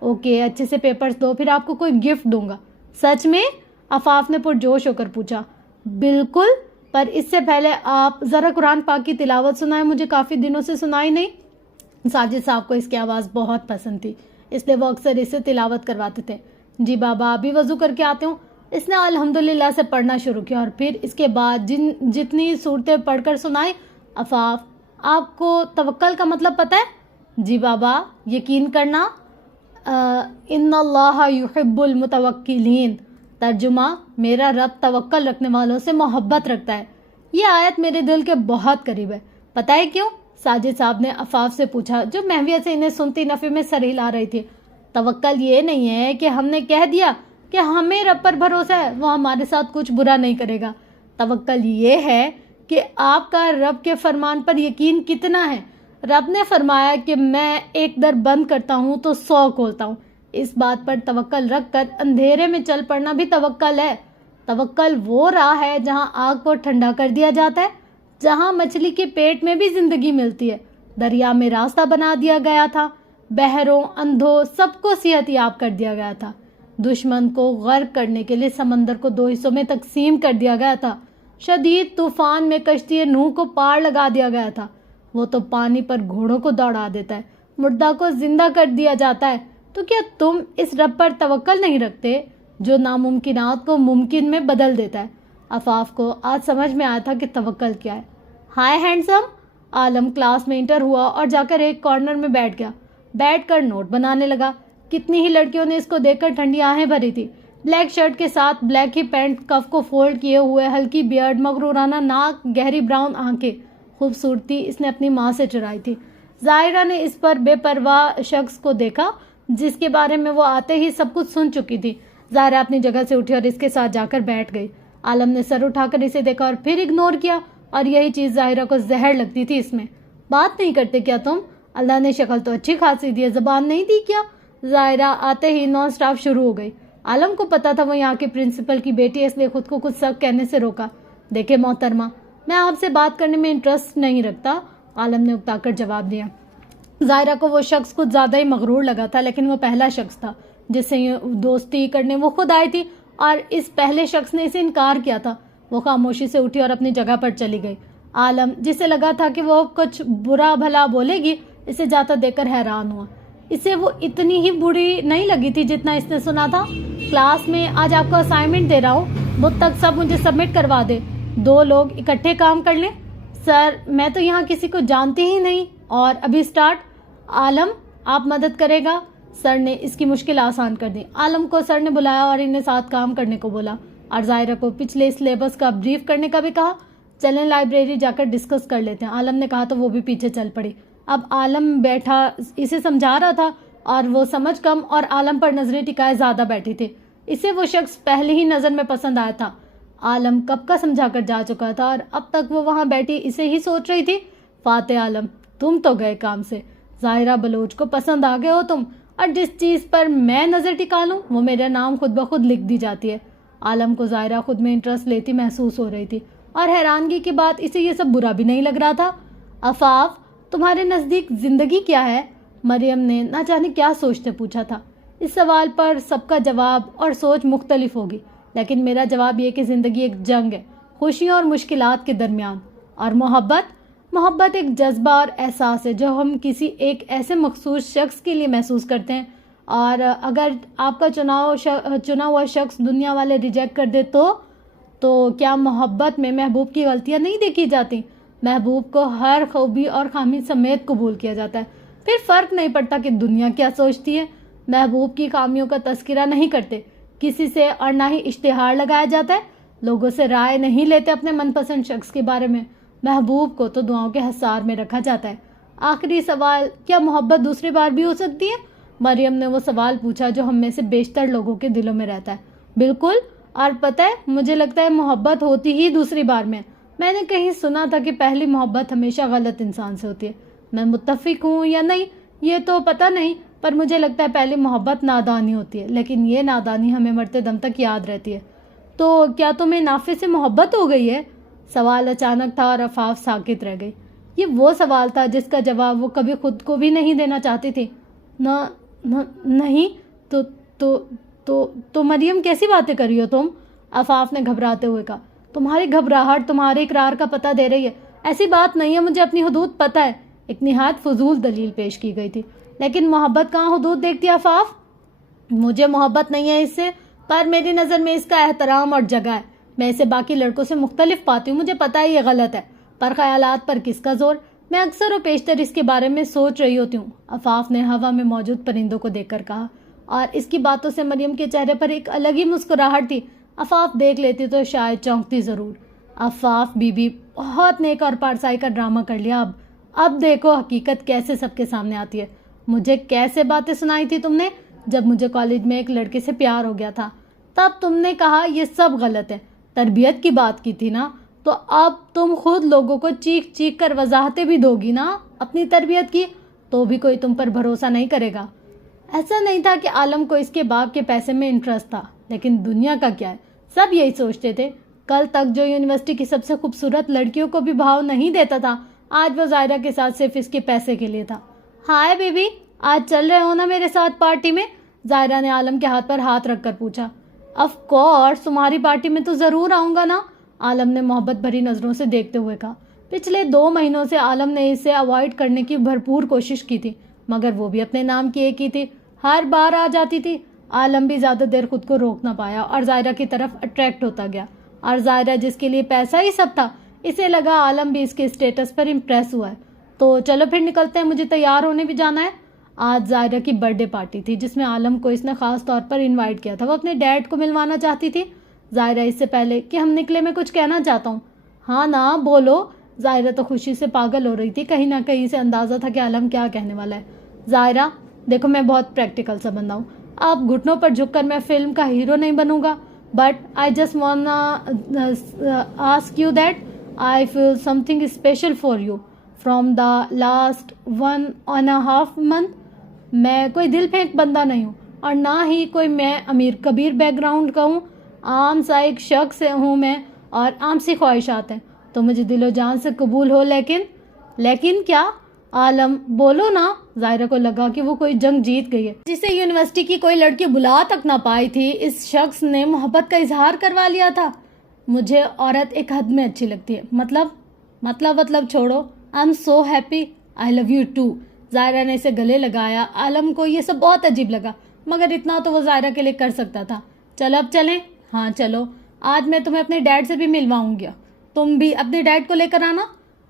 اوکے اچھے سے پیپرز دو پھر آپ کو کوئی گفٹ دوں گا. سچ میں؟ عفاف نے پرجوش ہو کر پوچھا. بالکل, پر اس سے پہلے آپ ذرا قرآن پاک کی تلاوت سنائیں, مجھے کافی دنوں سے سنائی نہیں. ساجد صاحب کو اس کی آواز بہت پسند تھی, اس لیے وہ اکثر اسے تلاوت کرواتے تھے. جی بابا, ابھی وضو کر کے آتے ہوں. اس نے الحمدللہ سے پڑھنا شروع کیا اور پھر اس کے بعد جتنی صورتیں پڑھ کر سنائی. عفاف, آپ کو توکل کا مطلب پتہ ہے؟ جی بابا, یقین کرنا. ان اللہ یحب المتوکلین. ترجمہ, میرا رب توکل رکھنے والوں سے محبت رکھتا ہے. یہ آیت میرے دل کے بہت قریب ہے. پتہ ہے کیوں؟ ساجد صاحب نے عفاف سے پوچھا, جو محویہ سے انہیں سنتی نفی میں سر ہلا رہی تھی. توکل یہ نہیں ہے کہ ہم نے کہہ دیا کہ ہمیں رب پر بھروسہ ہے, وہ ہمارے ساتھ کچھ برا نہیں کرے گا. توکل یہ ہے کہ آپ کا رب کے فرمان پر یقین کتنا ہے. رب نے فرمایا کہ میں ایک در بند کرتا ہوں تو 100 کھولتا ہوں. اس بات پر توکل رکھ کر اندھیرے میں چل پڑنا بھی توکل ہے. توکل وہ راہ ہے جہاں آگ کو ٹھنڈا کر دیا جاتا ہے, جہاں مچھلی کے پیٹ میں بھی زندگی ملتی ہے. دریا میں راستہ بنا دیا گیا تھا, بحروں اندھوں سب کو صحت یاب کر دیا گیا تھا. دشمن کو غرق کرنے کے لیے سمندر کو 2 حصوں میں تقسیم کر دیا گیا تھا. شدید طوفان میں کشتی نوح کو پار لگا دیا گیا تھا. وہ تو پانی پر گھوڑوں کو دوڑا دیتا ہے, مردہ کو زندہ کر دیا جاتا ہے. تو کیا تم اس رب پر توکل نہیں رکھتے جو ناممکنات کو ممکن میں بدل دیتا ہے؟ عفاف کو آج سمجھ میں آیا تھا کہ توکل کیا ہے. ہائے ہینڈسم. عالم کلاس میں انٹر ہوا اور جا کر ایک کارنر میں بیٹھ گیا. بیٹھ کر نوٹ بنانے لگا. کتنی ہی لڑکیوں نے اس کو دیکھ کر ٹھنڈی آہیں بھری تھی. بلیک شرٹ کے ساتھ بلیک ہی پینٹ, کف کو فولڈ کیے ہوئے, ہلکی بیئرڈ, مغرورانہ ناک, گہری براؤن آنکھیں. خوبصورتی اس نے اپنی ماں سے چرائی تھی. ظاہرہ نے اس پر بے پرواہ شخص کو دیکھا جس کے بارے میں وہ آتے ہی سب کچھ سن چکی تھی. ظاہرہ اپنی جگہ سے اٹھی اور اس کے ساتھ جا کر بیٹھ گئی. عالم نے سر اٹھا کر اسے دیکھا اور پھر اگنور کیا, اور یہی چیز ظاہرہ کو زہر لگتی تھی اس میں. بات نہیں کرتے کیا تم؟ اللہ نے شکل تو اچھی خاصی دی ہے, زبان نہیں دی کیا؟ ظاہرہ آتے ہی نان سٹاپ شروع ہو گئی. عالم کو پتا تھا وہ یہاں کے پرنسپل کی بیٹی ہے, اس لیے خود کو کچھ سخت کہنے سے روکا. دیکھیں محترمہ, میں آپ سے بات کرنے میں انٹرسٹ نہیں رکھتا, عالم نے اکتا کر جواب دیا. ظاہرہ کو وہ شخص کچھ زیادہ ہی مغرور لگا تھا, لیکن وہ پہلا شخص تھا جس سے دوستی کرنے وہ خود آئی تھی, اور اس پہلے شخص نے اسے انکار کیا تھا. وہ خاموشی سے اٹھی اور اپنی جگہ پر چلی گئی. عالم, جسے لگا تھا کہ وہ کچھ برا بھلا بولے گی, اسے جاتا دیکھ کر حیران ہوا. اسے وہ اتنی ہی بری نہیں لگی تھی جتنا اس نے سنا تھا. کلاس میں آج آپ کو اسائنمنٹ دے رہا ہوں, بدھ تک سب مجھے سبمٹ کروا دے. 2 لوگ اکٹھے کام کر لیں. سر, میں تو یہاں کسی کو جانتی ہی نہیں, اور ابھی سٹارٹ. عالم, آپ مدد کرے گا؟ سر نے اس کی مشکل آسان کر دی. عالم کو سر نے بلایا اور انہیں ساتھ کام کرنے کو بولا, اور ظاہرہ کو پچھلے سلیبس کا بریف کرنے کا بھی کہا. چلیں لائبریری جا کر ڈسکس کر لیتے ہیں, عالم نے کہا تو وہ بھی پیچھے چل پڑی. اب عالم بیٹھا اسے سمجھا رہا تھا, اور وہ سمجھ کم اور عالم پر نظریں ٹکائے زیادہ بیٹھی تھی. اسے وہ شخص پہلی ہی نظر میں پسند آیا تھا. عالم کب کا سمجھا کر جا چکا تھا, اور اب تک وہ وہاں بیٹھی اسے ہی سوچ رہی تھی. فاتح عالم, تم تو گئے کام سے. ظاہرہ بلوچ کو پسند آ گئے ہو تم, اور جس چیز پر میں نظر ٹکا لوں وہ میرا نام خود بخود لکھ دی جاتی ہے. عالم کو ظاہرہ خود میں انٹرسٹ لیتی محسوس ہو رہی تھی, اور حیرانگی کی بات اسے یہ سب برا بھی نہیں لگ رہا تھا. عفاف, تمہارے نزدیک زندگی کیا ہے؟ مریم نے نہ جانے کیا سوچتے پوچھا تھا. اس سوال پر سب کا جواب اور سوچ مختلف ہوگی, لیکن میرا جواب یہ کہ زندگی ایک جنگ ہے, خوشیوں اور مشکلات کے درمیان. اور محبت ایک جذبہ اور احساس ہے جو ہم کسی ایک ایسے مخصوص شخص کے لیے محسوس کرتے ہیں, اور اگر آپ کا چنا ہوا شخص دنیا والے ریجیکٹ کر دے تو کیا محبت میں محبوب کی غلطیاں نہیں دیکھی جاتی؟ محبوب کو ہر خوبی اور خامی سمیت قبول کیا جاتا ہے. پھر فرق نہیں پڑتا کہ دنیا کیا سوچتی ہے. محبوب کی خامیوں کا تذکرہ نہیں کرتے کسی سے, اور نہ ہی اشتہار لگایا جاتا ہے. لوگوں سے رائے نہیں لیتے اپنے من پسند شخص کے بارے میں. محبوب کو تو دعاؤں کے حصار میں رکھا جاتا ہے. آخری سوال, کیا محبت دوسری بار بھی ہو سکتی ہے؟ مریم نے وہ سوال پوچھا جو ہم میں سے بیشتر لوگوں کے دلوں میں رہتا ہے. بالکل, اور پتہ ہے مجھے لگتا ہے محبت ہوتی ہی دوسری بار میں نے کہیں سنا تھا کہ پہلی محبت ہمیشہ غلط انسان سے ہوتی ہے. میں متفق ہوں یا نہیں یہ تو پتہ نہیں, پر مجھے لگتا ہے پہلی محبت نادانی ہوتی ہے, لیکن یہ نادانی ہمیں مرتے دم تک یاد رہتی ہے. تو کیا تمہیں نافع سے محبت ہو گئی ہے؟ سوال اچانک تھا اور عفاف ساکت رہ گئی. یہ وہ سوال تھا جس کا جواب وہ کبھی خود کو بھی نہیں دینا چاہتی تھی. نہیں تو تو تو مریم کیسی باتیں کر رہی ہو تم؟ عفاف نے گھبراتے ہوئے کہا. تمہاری گھبراہٹ تمہارے اقرار کا پتہ دے رہی ہے. ایسی بات نہیں ہے, مجھے اپنی حدود پتہ ہے. ایک نہایت فضول دلیل پیش کی گئی تھی. لیکن محبت کہاں حدود دیکھتی ہے عفاف؟ مجھے محبت نہیں ہے اس سے, پر میری نظر میں اس کا احترام اور جگہ ہے. میں اسے باقی لڑکوں سے مختلف پاتی ہوں, مجھے پتہ ہے یہ غلط ہے, پر خیالات پر کس کا زور. میں اکثر و بیشتر اس کے بارے میں سوچ رہی ہوتی ہوں, عفاف نے ہوا میں موجود پرندوں کو دیکھ کر کہا. اور اس کی باتوں سے مریم کے چہرے پر ایک الگ ہی مسکراہٹ تھی. عفاف دیکھ لیتی تو شاید چونکتی ضرور. عفاف بی بی بہت نیک اور پارسائی کا ڈرامہ کر لیا. اب دیکھو حقیقت کیسے سب کے سامنے آتی ہے. مجھے کیسے باتیں سنائی تھی تم نے جب مجھے کالج میں ایک لڑکے سے پیار ہو گیا تھا؟ تب تم نے کہا یہ سب غلط ہے. تربیت کی بات کی تھی نا, تو اب تم خود لوگوں کو چیخ چیخ کر وضاحتیں بھی دو گی نا اپنی تربیت کی, تو بھی کوئی تم پر بھروسہ نہیں کرے گا. ایسا نہیں تھا کہ عالم کو اس کے باپ کے پیسے میں انٹرسٹ تھا, لیکن دنیا کا کیا ہے, سب یہی سوچتے تھے. کل تک جو یونیورسٹی کی سب سے خوبصورت لڑکیوں کو بھی بھاؤ نہیں دیتا تھا, آج وہ ظاہرہ کے ساتھ صرف اس کے پیسے کے لیے تھا. ہائے بی بی, آج چل رہے ہو نا میرے ساتھ پارٹی میں؟ ظاہرہ نے عالم کے ہاتھ پر ہاتھ رکھ کر پوچھا. آف کورس, تمہاری پارٹی میں تو ضرور آؤں گا نا, عالم نے محبت بھری نظروں سے دیکھتے ہوئے کہا. پچھلے 2 مہینوں سے عالم نے اسے اوائڈ کرنے کی بھرپور کوشش کی تھی, مگر وہ بھی اپنے نام کی ایک ہی تھی, ہر بار آ جاتی تھی. عالم بھی زیادہ دیر خود کو روک نہ پایا اور ظاہرہ کی طرف اٹریکٹ ہوتا گیا. اور ظاہرہ جس کے لیے پیسہ ہی سب تھا, اسے لگا عالم بھی اس کے اسٹیٹس پر امپریس ہوا ہے. تو چلو پھر نکلتے ہیں, مجھے تیار ہونے بھی جانا ہے. آج ظاہرہ کی برتھ ڈے پارٹی تھی جس میں عالم کو اس نے خاص طور پر انوائٹ کیا تھا. وہ اپنے ڈیڈ کو ملوانا چاہتی تھی. ظاہرہ اس سے پہلے کہ ہم نکلے میں کچھ کہنا چاہتا ہوں. ہاں نا بولو. ظاہرہ تو خوشی سے پاگل ہو رہی تھی, کہیں نہ کہیں سے اندازہ تھا کہ عالم کیا کہنے والا ہے. ظاہرہ دیکھو, میں بہت پریکٹیکل سا بندہ ہوں. آپ گھٹنوں پر جھک کر میں فلم کا ہیرو نہیں بنوں گا, but I just wanna ask you that I feel something special for you from the last 1.5 month. میں کوئی دل پھینک بندہ نہیں ہوں, اور نہ ہی کوئی میں امیر کبیر بیک گراؤنڈ کا ہوں. عام سا ایک شخص ہوں میں, اور عام سی خواہشات ہیں, تو مجھے دل و جان سے قبول ہو. لیکن کیا؟ عالم بولو نا. ظاہرہ کو لگا کہ وہ کوئی جنگ جیت گئی ہے جسے یونیورسٹی کی کوئی لڑکی بلا تک نہ پائی تھی. اس شخص نے محبت کا اظہار کروا لیا تھا. مجھے عورت ایک حد میں اچھی لگتی ہے. مطلب چھوڑو. I am so happy. I love you too. Zahira نے اسے گلے لگایا. عالم کو یہ سب بہت عجیب لگا, مگر اتنا تو وہ ظاہرہ کے لیے کر سکتا تھا. چلو اب چلیں. ہاں چلو. آج میں تمہیں اپنے ڈیڈ سے بھی ملواؤں گی, تم بھی اپنے ڈیڈ کو لے کر آنا.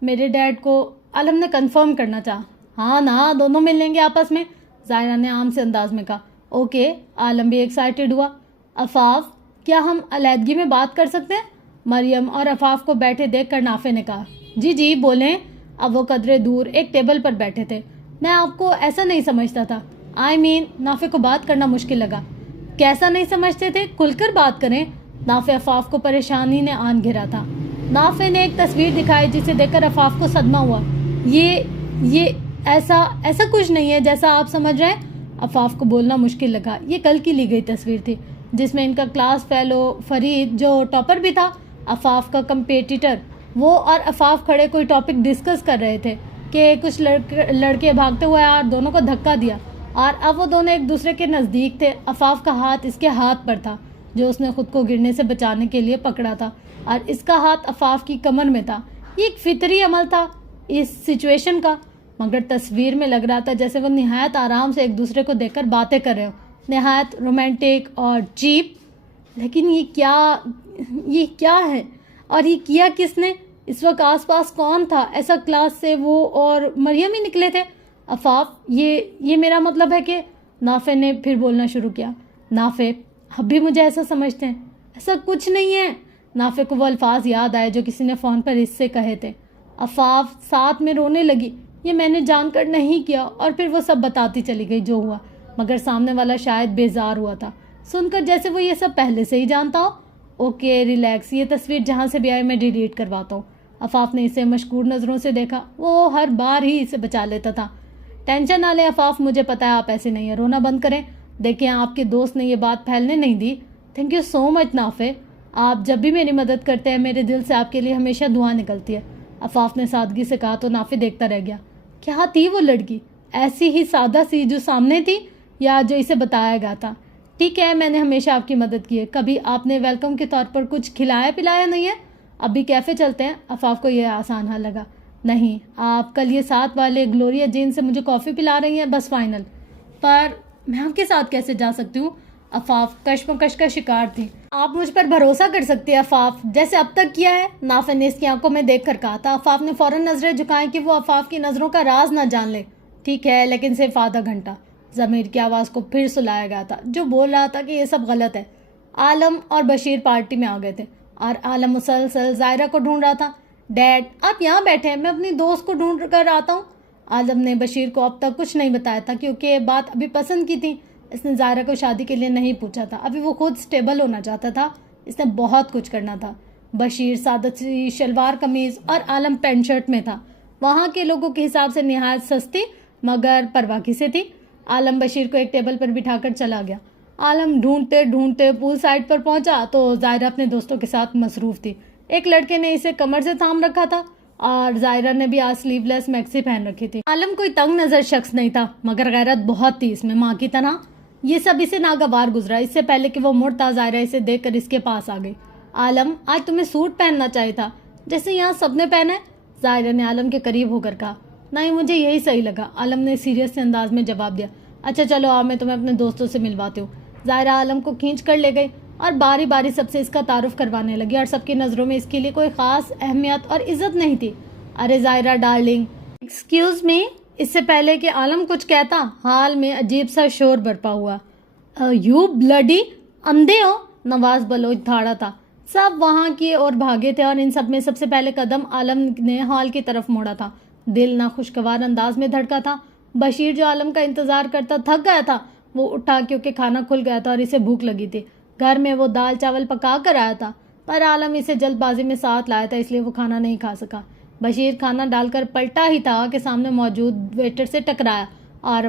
میرے ڈیڈ کو؟ عالم نے کنفرم کرنا چاہا. ہاں نا, دونوں مل لیں گے آپس میں, ظاہرہ نے عام سے انداز میں کہا. اوکے. عالم بھی ایکسائٹیڈ ہوا. عفاف, کیا ہم علیحدگی میں بات کر سکتے ہیں؟ مریم اور عفاف کو بیٹھے دیکھ کر نافع نے کہا. جی بولیں. اب وہ قدرے دور ایک ٹیبل پر بیٹھے تھے. میں آپ کو ایسا نہیں سمجھتا تھا. نافع کو بات کرنا مشکل لگا. کیسا نہیں سمجھتے تھے؟ کھل کر بات کریں. نافع عفاف کو پریشانی نے آن گھیرا تھا. نافع نے ایک تصویر دکھائی جسے دیکھ کر عفاف کو صدمہ ہوا. یہ ایسا کچھ نہیں ہے جیسا آپ سمجھ رہے ہیں. عفاف کو بولنا مشکل لگا. یہ کل کی لی گئی تصویر تھی جس میں ان کا کلاس فیلو فرید, جو ٹاپر بھی تھا, عفاف کا کمپیٹیٹر, وہ اور عفاف کھڑے کوئی ٹاپک ڈسکس کر رہے تھے کہ کچھ لڑکے بھاگتے ہوئے اور دونوں کو دھکا دیا, اور اب وہ دونوں ایک دوسرے کے نزدیک تھے. عفاف کا ہاتھ اس کے ہاتھ پر تھا جو اس نے خود کو گرنے سے بچانے کے لیے پکڑا تھا, اور اس کا ہاتھ عفاف کی کمر میں تھا. یہ ایک فطری عمل تھا اس سچویشن کا, مگر تصویر میں لگ رہا تھا جیسے وہ نہایت آرام سے ایک دوسرے کو دیکھ کر باتیں کر رہے ہو, نہایت رومانٹک اور چیپ. لیکن یہ کیا ہے, اور یہ کیا کس نے؟ اس وقت آس پاس کون تھا؟ ایسا کلاس سے وہ اور مریم ہی نکلے تھے. عفاف, یہ میرا مطلب ہے کہ نافع نے پھر بولنا شروع کیا. نافع, اب بھی مجھے ایسا سمجھتے ہیں؟ ایسا کچھ نہیں ہے. نافع کو وہ الفاظ یاد آئے جو کسی نے فون پر اس سے کہے تھے. عفاف ساتھ میں رونے لگی. یہ میں نے جان کر نہیں کیا, اور پھر وہ سب بتاتی چلی گئی جو ہوا, مگر سامنے والا شاید بیزار ہوا تھا سن کر, جیسے وہ یہ سب پہلے سے ہی جانتا ہو. اوکے ریلیکس, یہ تصویر جہاں سے بھی آئے میں ڈیلیٹ کرواتا ہوں. عفاف نے اسے مشکور نظروں سے دیکھا. وہ ہر بار ہی اسے بچا لیتا تھا. ٹینشن نہ لے عفاف, مجھے پتا ہے آپ ایسے نہیں ہیں, رونا بند کریں. دیکھیں, آپ کے دوست نے یہ بات پھیلنے نہیں دی. تھینک یو سو مچ نافع, آپ جب بھی میری مدد کرتے ہیں میرے دل سے آپ کے لیے ہمیشہ دعا نکلتی ہے. عفاف نے سادگی سے کہا تو نافع دیکھتا رہ گیا. کیا تھی وہ لڑکی؟ ایسی ہی سادہ سی جو سامنے تھی, یا جو اسے بتایا گیا تھا. ٹھیک ہے میں نے ہمیشہ آپ کی مدد کی ہے, کبھی آپ نے ویلکم کے طور پر کچھ کھلایا پلایا نہیں ہے. اب بھی کیفے چلتے ہیں. عفاف کو یہ آسان حل لگا. نہیں, آپ کل یہ 7 والے گلوریا جین سے مجھے کافی پلا رہی ہیں, بس فائنل. پر میں آپ کے ساتھ کیسے جا سکتی ہوں؟ عفاف کشمکش کا شکار تھی. آپ مجھ پر بھروسہ کر سکتی ہیں عفاف, جیسے اب تک کیا ہے. نافع نے اس کی آنکھوں میں دیکھ کر کہا تھا. عفاف نے فوراً نظریں جھکائیں کہ وہ عفاف کی نظروں کا راز نہ جان لے. ٹھیک ہے, لیکن صرف آدھا گھنٹہ. ضمیر کی آواز کو پھر سلایا گیا تھا جو بول رہا تھا کہ یہ سب غلط ہے. عالم اور بشیر پارٹی میں آ گئے تھے اور عالم مسلسل ظاہرہ کو ڈھونڈ رہا تھا. ڈیڈ آپ یہاں بیٹھے ہیں, میں اپنی دوست کو ڈھونڈ کر آتا ہوں. عالم نے بشیر کو اب تک کچھ نہیں بتایا تھا کیونکہ یہ بات ابھی پسند کی تھی. اس نے ظاہرہ کو شادی کے لیے نہیں پوچھا تھا, ابھی وہ خود سٹیبل ہونا چاہتا تھا. اس نے بہت کچھ کرنا تھا. بشیر سادہ سی شلوار قمیض اور عالم پینٹ شرٹ میں تھا. وہاں کے لوگوں کے حساب سے نہایت سستی مگر پرواہ کسے تھی. عالم بشیر کو ایک ٹیبل پر بٹھا کر چلا گیا. عالم ڈھونڈتے ڈھونڈتے پول سائڈ پر پہنچا تو ظاہرہ اپنے دوستوں کے ساتھ مصروف تھی. ایک لڑکے نے اسے کمر سے تھام رکھا تھا اور ظاہرہ نے بھی آج سلیو لیس میکسی پہن رکھی تھی. عالم کوئی تنگ نظر شخص نہیں تھا مگر غیرت بہت تھی اس میں, ماں کی طرح. یہ سب اسے ناگوار گزرا. اس سے پہلے کہ وہ مڑتا ظاہرہ اسے دیکھ کر اس کے پاس آ گئی. عالم آج تمہیں سوٹ پہننا چاہیے تھا جیسے یہاں سب نے پہنا ہے. ظاہرہ نے عالم کے قریب ہو کر کہا. نہیں مجھے یہی صحیح لگا. عالم نے سیریس سے انداز میں جواب دیا. اچھا چلو آؤ میں تمہیں اپنے دوستوں سے ملواتی ہوں. ظاہرہ عالم کو کھینچ کر لے گئی اور باری باری سب سے اس کا تعارف کروانے لگی اور سب کی نظروں میں اس کے لیے کوئی خاص اہمیت اور عزت نہیں تھی. ارے ظاہرہ ڈارلنگ ایکسکیوز می. اس سے پہلے کہ عالم کچھ کہتا حال میں عجیب سا شور برپا ہوا. یو بلڈی اندھے ہو. نواز بلوچ دھاڑا تھا. سب وہاں کی اور بھاگے تھے اور ان سب میں سب سے پہلے قدم عالم نے ہال کی طرف موڑا تھا. دل ناخوشگوار انداز میں دھڑکا تھا. بشیر جو عالم کا انتظار کرتا تھک گیا تھا وہ اٹھا کیونکہ کھانا کھل گیا تھا اور اسے بھوک لگی تھی. گھر میں وہ دال چاول پکا کر آیا تھا پر عالم اسے جلد بازی میں ساتھ لایا تھا اس لیے وہ کھانا نہیں کھا سکا. بشیر کھانا ڈال کر پلٹا ہی تھا کہ سامنے موجود ویٹر سے ٹکرایا اور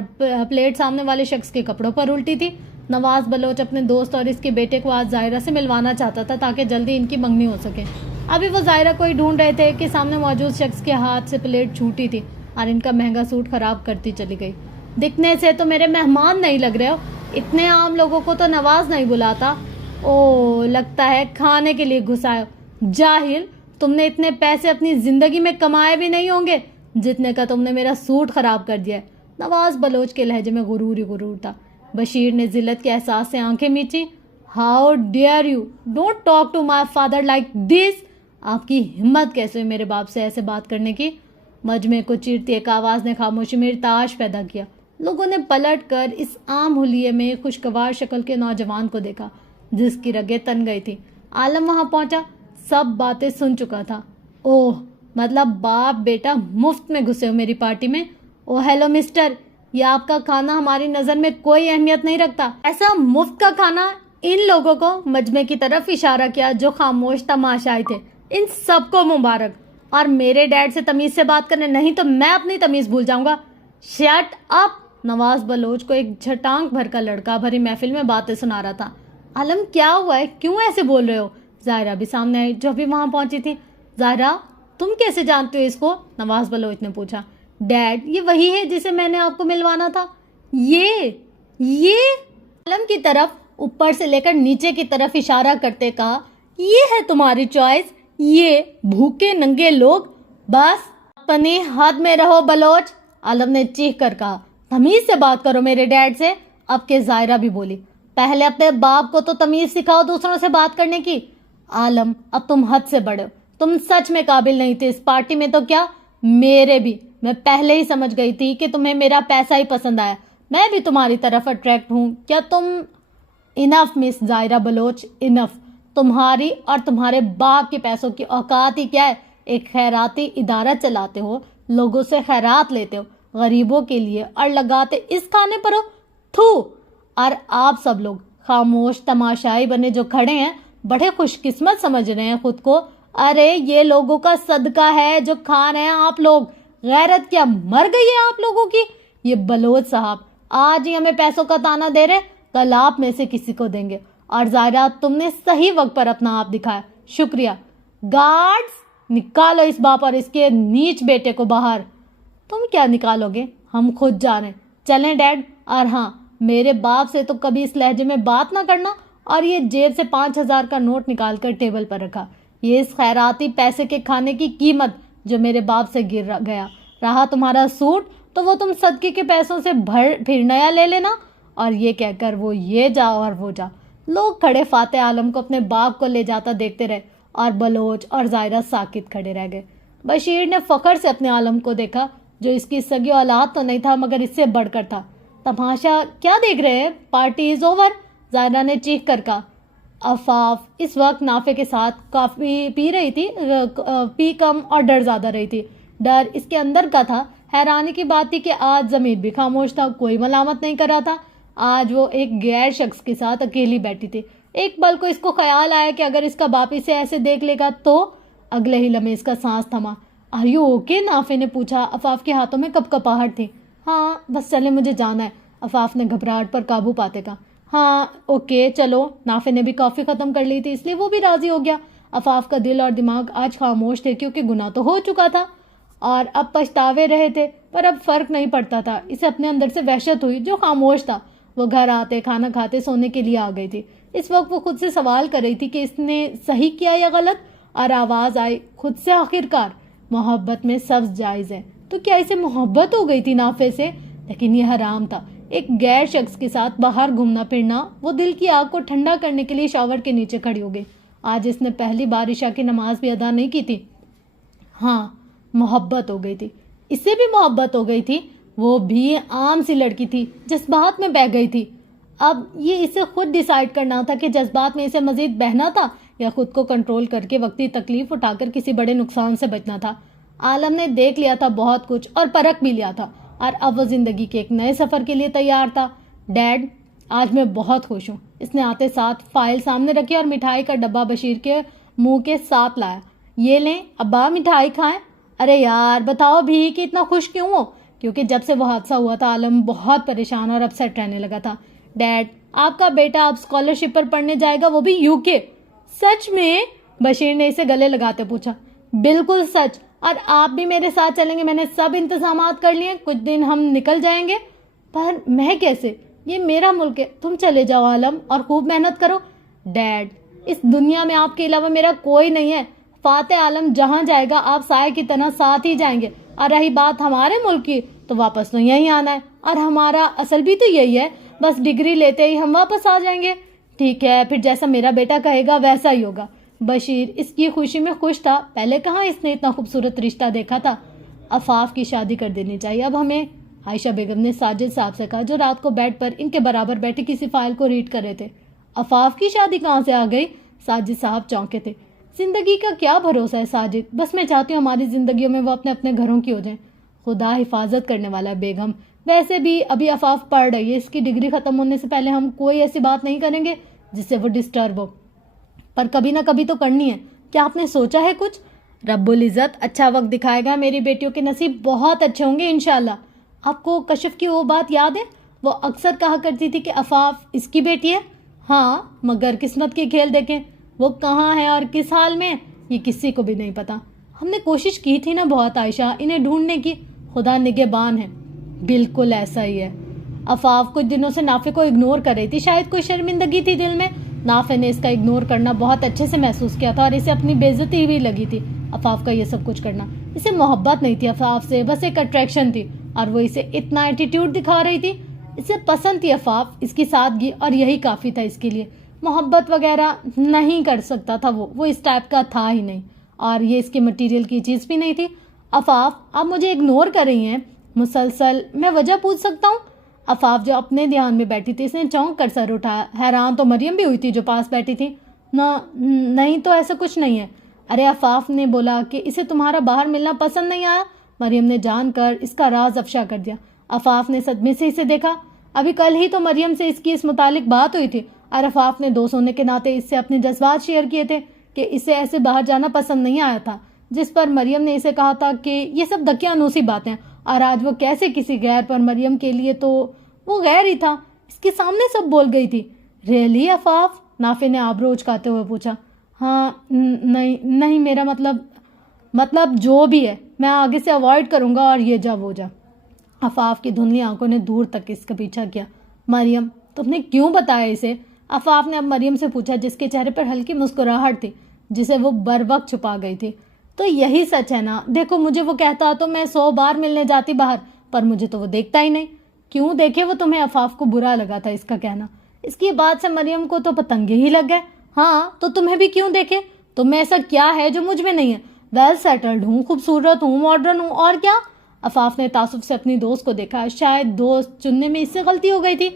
پلیٹ سامنے والے شخص کے کپڑوں پر الٹی تھی. نواز بلوچ اپنے دوست اور اس کے بیٹے کو آج ظاہرہ سے ملوانا چاہتا تھا تاکہ جلدی ان کی منگنی ہو سکے. ابھی وہ ظاہرہ کو ہی ڈھونڈ رہے تھے کہ سامنے موجود شخص کے ہاتھ سے پلیٹ چھوٹی تھی اور ان کا مہنگا سوٹ خراب کرتی چلی گئی. دکھنے سے تو میرے مہمان نہیں لگ رہے ہو. اتنے عام لوگوں کو تو نواز نہیں بلاتا. او لگتا ہے کھانے کے لیے گھسائے. جاہل, تم نے اتنے پیسے اپنی زندگی میں کمائے بھی نہیں ہوں گے جتنے کا تم نے میرا سوٹ خراب کر دیا. نواز بلوچ کے لہجے میں غرور ہی غرور تھا. بشیر نے ذلت کے احساس سے آنکھیں میچی. How dare you, don't talk to my father like this. آپ کی ہمت کیسے میرے باپ سے ایسے بات کرنے کی؟ مجمع کو چیرتی ایک آواز نے خاموشی میں ارتعاش پیدا کیا. لوگوں نے پلٹ کر اس عام حلیے میں خوشگوار شکل کے نوجوان کو دیکھا جس کی رگیں تن گئی تھی. عالم وہاں پہنچا, سب باتیں سن چکا تھا. اوہ مطلب باپ بیٹا مفت میں گھسے ہو میری پارٹی میں. او ہیلو مسٹر, یہ آپ کا کھانا ہماری نظر میں کوئی اہمیت نہیں رکھتا. ایسا مفت کا کھانا. ان لوگوں کو مجمع کی طرف اشارہ کیا جو خاموش تماشائی تھے. ان سب کو مبارک. اور میرے ڈیڈ سے تمیز سے بات کرنے, نہیں تو میں اپنی تمیز بھول جاؤں گا. Shut up. نواز بلوچ کو ایک جھٹانک بھر کا لڑکا بھری محفل میں باتیں سنا رہا تھا. عالم کیا ہوا ہے, کیوں ایسے بول رہے ہو؟ ظاہرہ بھی سامنے آئی جو بھی وہاں پہنچی تھی. ظاہرہ تم کیسے جانتے ہو اس کو؟ نواز بلوچ نے پوچھا. ڈیڈ یہ وہی ہے جسے میں نے آپ کو ملوانا تھا. یہ عالم کی طرف اوپر سے لے کر نیچے کی طرف اشارہ کرتے کہا. یہ ہے تمہاری چوائس, یہ بھوکے ننگے لوگ. بس اپنی حد میں رہو بلوچ. عالم نے چیخ کر کہا. تمیز سے بات کرو میرے ڈیڈ سے. اب کے ظاہرہ بھی بولی. پہلے اپنے باپ کو تو تمیز سکھاؤ دوسروں سے بات کرنے کی. عالم اب تم حد سے بڑے ہو. تم سچ میں قابل نہیں تھے اس پارٹی میں تو کیا میرے بھی. میں پہلے ہی سمجھ گئی تھی کہ تمہیں میرا پیسہ ہی پسند آیا. میں بھی تمہاری طرف اٹریکٹ ہوں. کیا تم انف مس ظاہرہ بلوچ, انف. تمہاری اور تمہارے باپ کے پیسوں کی اوقات ہی کیا ہے. ایک خیراتی ادارہ چلاتے ہو, لوگوں سے خیرات لیتے ہو غریبوں کے لیے اور لگاتے اس کھانے پر ہو. تھو. اور آپ سب لوگ خاموش تماشائی بنے جو کھڑے ہیں بڑے خوش قسمت سمجھ رہے ہیں خود کو. ارے یہ لوگوں کا صدقہ ہے جو کھا رہے ہیں آپ لوگ. غیرت کیا مر گئی ہے آپ لوگوں کی. یہ بلوچ صاحب آج ہی ہمیں پیسوں کا تانا دے رہے, کل آپ میں سے کسی کو دیں گے. اور ظاہرہ تم نے صحیح وقت پر اپنا آپ دکھایا, شکریہ. گارڈز نکالو اس باپ اور اس کے نیچ بیٹے کو باہر. تم کیا نکالو گے, ہم خود جا رہے ہیں. چلیں ڈیڈ. اور ہاں میرے باپ سے تو کبھی اس لہجے میں بات نہ کرنا. اور یہ جیب سے 5,000 کا نوٹ نکال کر ٹیبل پر رکھا. یہ اس خیراتی پیسے کے کھانے کی قیمت جو میرے باپ سے گر گیا. رہا تمہارا سوٹ تو وہ تم صدقے کے پیسوں سے پھر نیا لے لینا. اور یہ کہہ کر وہ یہ جا اور وہ جا. لوگ کھڑے فاتح عالم کو اپنے باپ کو لے جاتا دیکھتے رہے اور بلوچ اور زائرہ ساکت کھڑے رہ گئے. بشیر نے فخر سے اپنے عالم کو دیکھا جو اس کی سگی اولاد تو نہیں تھا مگر اس سے بڑھ کر تھا. تماشا کیا دیکھ رہے ہیں؟ پارٹی از اوور، زائرہ نے چیخ کر کہا. عفاف اس وقت نافع کے ساتھ کافی پی رہی تھی، پی کم اور ڈر زیادہ رہی تھی. ڈر اس کے اندر کا تھا. حیرانی کی بات تھی کہ آج ضمیر بھی خاموش تھا، کوئی ملامت نہیں کر رہا تھا. آج وہ ایک غیر شخص کے ساتھ اکیلی بیٹھی تھی. ایک پل کو اس کو خیال آیا کہ اگر اس کا باپ اسے ایسے دیکھ لے گا تو. اگلے ہی لمحے اس کا سانس تھما. Are you okay? نافع نے پوچھا. عفاف کے ہاتھوں میں کپکپاہٹ تھی. ہاں بس چلے، مجھے جانا ہے. عفاف نے گھبراہٹ پر قابو پاتے کہا. ہاں اوکے چلو. نافع نے بھی کافی ختم کر لی تھی اس لیے وہ بھی راضی ہو گیا. عفاف کا دل اور دماغ آج خاموش تھے کیونکہ گناہ تو ہو چکا تھا اور اب پچھتاوے رہے تھے، پر اب فرق نہیں پڑتا تھا. اسے اپنے اندر سے وحشت ہوئی جو خاموش تھا. وہ گھر آتے، کھانا کھاتے، سونے کے لیے آ گئی تھی. اس وقت وہ خود سے سوال کر رہی تھی کہ اس نے صحیح کیا یا غلط. اور آواز آئی خود سے آخرکار، محبت میں سب جائز ہے. تو کیا اسے محبت ہو گئی تھی نافع سے؟ لیکن یہ حرام تھا. ایک غیر شخص کے ساتھ باہر گھومنا پھرنا. وہ دل کی آگ کو ٹھنڈا کرنے کے لیے شاور کے نیچے کھڑی ہو گئی. آج اس نے پہلی بار عشاء کی نماز بھی ادا نہیں کی تھی. ہاں محبت ہو گئی تھی. اس سے بھی محبت ہو گئی تھی. وہ بھی عام سی لڑکی تھی، جذبات میں بہہ گئی تھی. اب یہ اسے خود ڈیسائیڈ کرنا تھا کہ جذبات میں اسے مزید بہنا تھا یا خود کو کنٹرول کر کے وقتی تکلیف اٹھا کر کسی بڑے نقصان سے بچنا تھا. عالم نے دیکھ لیا تھا بہت کچھ اور پرکھ بھی لیا تھا اور اب وہ زندگی کے ایک نئے سفر کے لیے تیار تھا. ڈیڈ آج میں بہت خوش ہوں. اس نے آتے ساتھ فائل سامنے رکھی اور مٹھائی کا ڈبہ بشیر کے منہ کے ساتھ لایا. یہ لیں ابا مٹھائی کھائیں. ارے یار بتاؤ بھی کہ اتنا خوش کیوں ہو؟ کیونکہ جب سے وہ حادثہ ہوا تھا عالم بہت پریشان اور اپسیٹ رہنے لگا تھا. ڈیڈ آپ کا بیٹا اب اسکالرشپ پر پڑھنے جائے گا، وہ بھی UK. سچ میں؟ بشیر نے اسے گلے لگاتے پوچھا. بالکل سچ. اور آپ بھی میرے ساتھ چلیں گے؟ میں نے سب انتظامات کر لیے، کچھ دن ہم نکل جائیں گے. پر میں کیسے؟ یہ میرا ملک ہے. تم چلے جاؤ عالم اور خوب محنت کرو. ڈیڈ اس دنیا میں آپ کے علاوہ میرا کوئی نہیں ہے. فاتح عالم جہاں جائے گا آپ سائے کی طرح ساتھ ہی جائیں گے. اور رہی بات ہمارے ملک کی تو واپس تو یہیں آنا ہے اور ہمارا اصل بھی تو یہی ہے. بس ڈگری لیتے ہی ہم واپس آ جائیں گے. ٹھیک ہے پھر جیسا میرا بیٹا کہے گا ویسا ہی ہوگا. بشیر اس کی خوشی میں خوش تھا. پہلے کہاں اس نے اتنا خوبصورت رشتہ دیکھا تھا. عفاف کی شادی کر دینی چاہیے اب ہمیں، عائشہ بیگم نے ساجد صاحب سے کہا جو رات کو بیڈ پر ان کے برابر بیٹھے کسی فائل کو ریڈ کر رہے تھے. عفاف کی شادی کہاں سے آ گئی؟ ساجد صاحب چونکے تھے. زندگی کا کیا بھروسہ ہے ساجد، بس میں چاہتی ہوں ہماری زندگیوں میں وہ اپنے اپنے گھروں کی ہو جائیں. خدا حفاظت کرنے والا ہے بیگم. ویسے بھی ابھی عفاف پڑھ رہی ہے، اس کی ڈگری ختم ہونے سے پہلے ہم کوئی ایسی بات نہیں کریں گے جس سے وہ ڈسٹرب ہو، پر کبھی نہ کبھی تو کرنی ہے. کیا آپ نے سوچا ہے کچھ؟ رب العزت اچھا وقت دکھائے گا. میری بیٹیوں کے نصیب بہت اچھے ہوں گے انشاءاللہ. آپ کو کشف کی وہ بات یاد ہے؟ وہ اکثر کہا کرتی تھی کہ عفاف اس کی بیٹی ہے. ہاں مگر قسمت کے کھیل دیکھیں وہ کہاں ہے اور کس حال میں یہ کسی کو بھی نہیں پتا. ہم نے کوشش کی تھی نا بہت عائشہ انہیں ڈھونڈنے کی، خدا نگہبان ہے. بالکل ایسا ہی ہے. عفاف کچھ دنوں سے نافع کو اگنور کر رہی تھی، شاید کوئی شرمندگی تھی دل میں. نافع نے اس کا اگنور کرنا بہت اچھے سے محسوس کیا تھا اور اسے اپنی بے عزتی بھی لگی تھی. عفاف کا یہ سب کچھ کرنا، اسے محبت نہیں تھی عفاف سے، بس ایک اٹریکشن تھی اور وہ اسے اتنا ایٹیٹیوڈ دکھا رہی تھی. اسے پسند تھی عفاف، اس کی سادگی، اور یہی کافی تھا اس کے لیے. محبت وغیرہ نہیں کر سکتا تھا وہ اس ٹائپ کا تھا ہی نہیں اور یہ اس کی مٹیریل کی چیز بھی نہیں تھی. عفاف آپ مجھے اگنور کر رہی ہیں مسلسل، میں وجہ پوچھ سکتا ہوں؟ عفاف جو اپنے دھیان میں بیٹھی تھی اس نے چونک کر سر اٹھایا. حیران تو مریم بھی ہوئی تھی جو پاس بیٹھی تھی. نہیں تو ایسا کچھ نہیں ہے. ارے عفاف نے بولا کہ اسے تمہارا باہر ملنا پسند نہیں آیا. مریم نے جان کر اس کا راز افشا کر دیا. عفاف نے صدمے سے اسے دیکھا. ابھی کل ہی تو مریم سے اس کی اس متعلق بات ہوئی تھی اور عفاف نے دوست ہونے کے ناطے اس سے اپنے جذبات شیئر کیے تھے کہ اسے ایسے باہر جانا پسند نہیں آیا تھا، جس پر مریم نے اسے کہا تھا کہ یہ سب دقیانوسی باتیں. اور آج وہ کیسے کسی غیر پر، مریم کے لیے تو وہ غیر ہی تھا، اس کے سامنے سب بول گئی تھی. ریئلی عفاف؟ نافع نے آبرو اچکاتے ہوئے پوچھا. ہاں نہیں میرا مطلب جو بھی ہے میں آگے سے اوائڈ کروں گا اور یہ جا وہ جا. عفاف کی دھندلی آنکھوں نے دور تک اس کا پیچھا کیا. مریم تم نے کیوں بتایا اسے؟ عفاف نے اب مریم سے پوچھا جس کے چہرے پر ہلکی مسکراہٹ تھی جسے وہ بر وقت چھپا گئی تھی۔ تو یہی سچ ہے نا؟ دیکھو مجھے وہ کہتا تو میں 100 بار ملنے جاتی باہر، پر مجھے تو وہ دیکھتا ہی نہیں۔ کیوں دیکھے وہ تمہیں؟ عفاف کو برا لگا تھا اس کا کہنا۔ اس کی بات سے مریم کو تو پتنگے ہی لگ گئے۔ ہاں تو تمہیں بھی کیوں دیکھے؟ تم میں ایسا کیا ہے جو مجھ میں نہیں ہے؟ ویل سیٹلڈ ہوں، خوبصورت ہوں، ماڈرن ہوں، اور کیا؟ عفاف نے تعصب سے اپنی دوست کو دیکھا۔ شاید دوست چننے میں اس سے غلطی ہو گئی تھی۔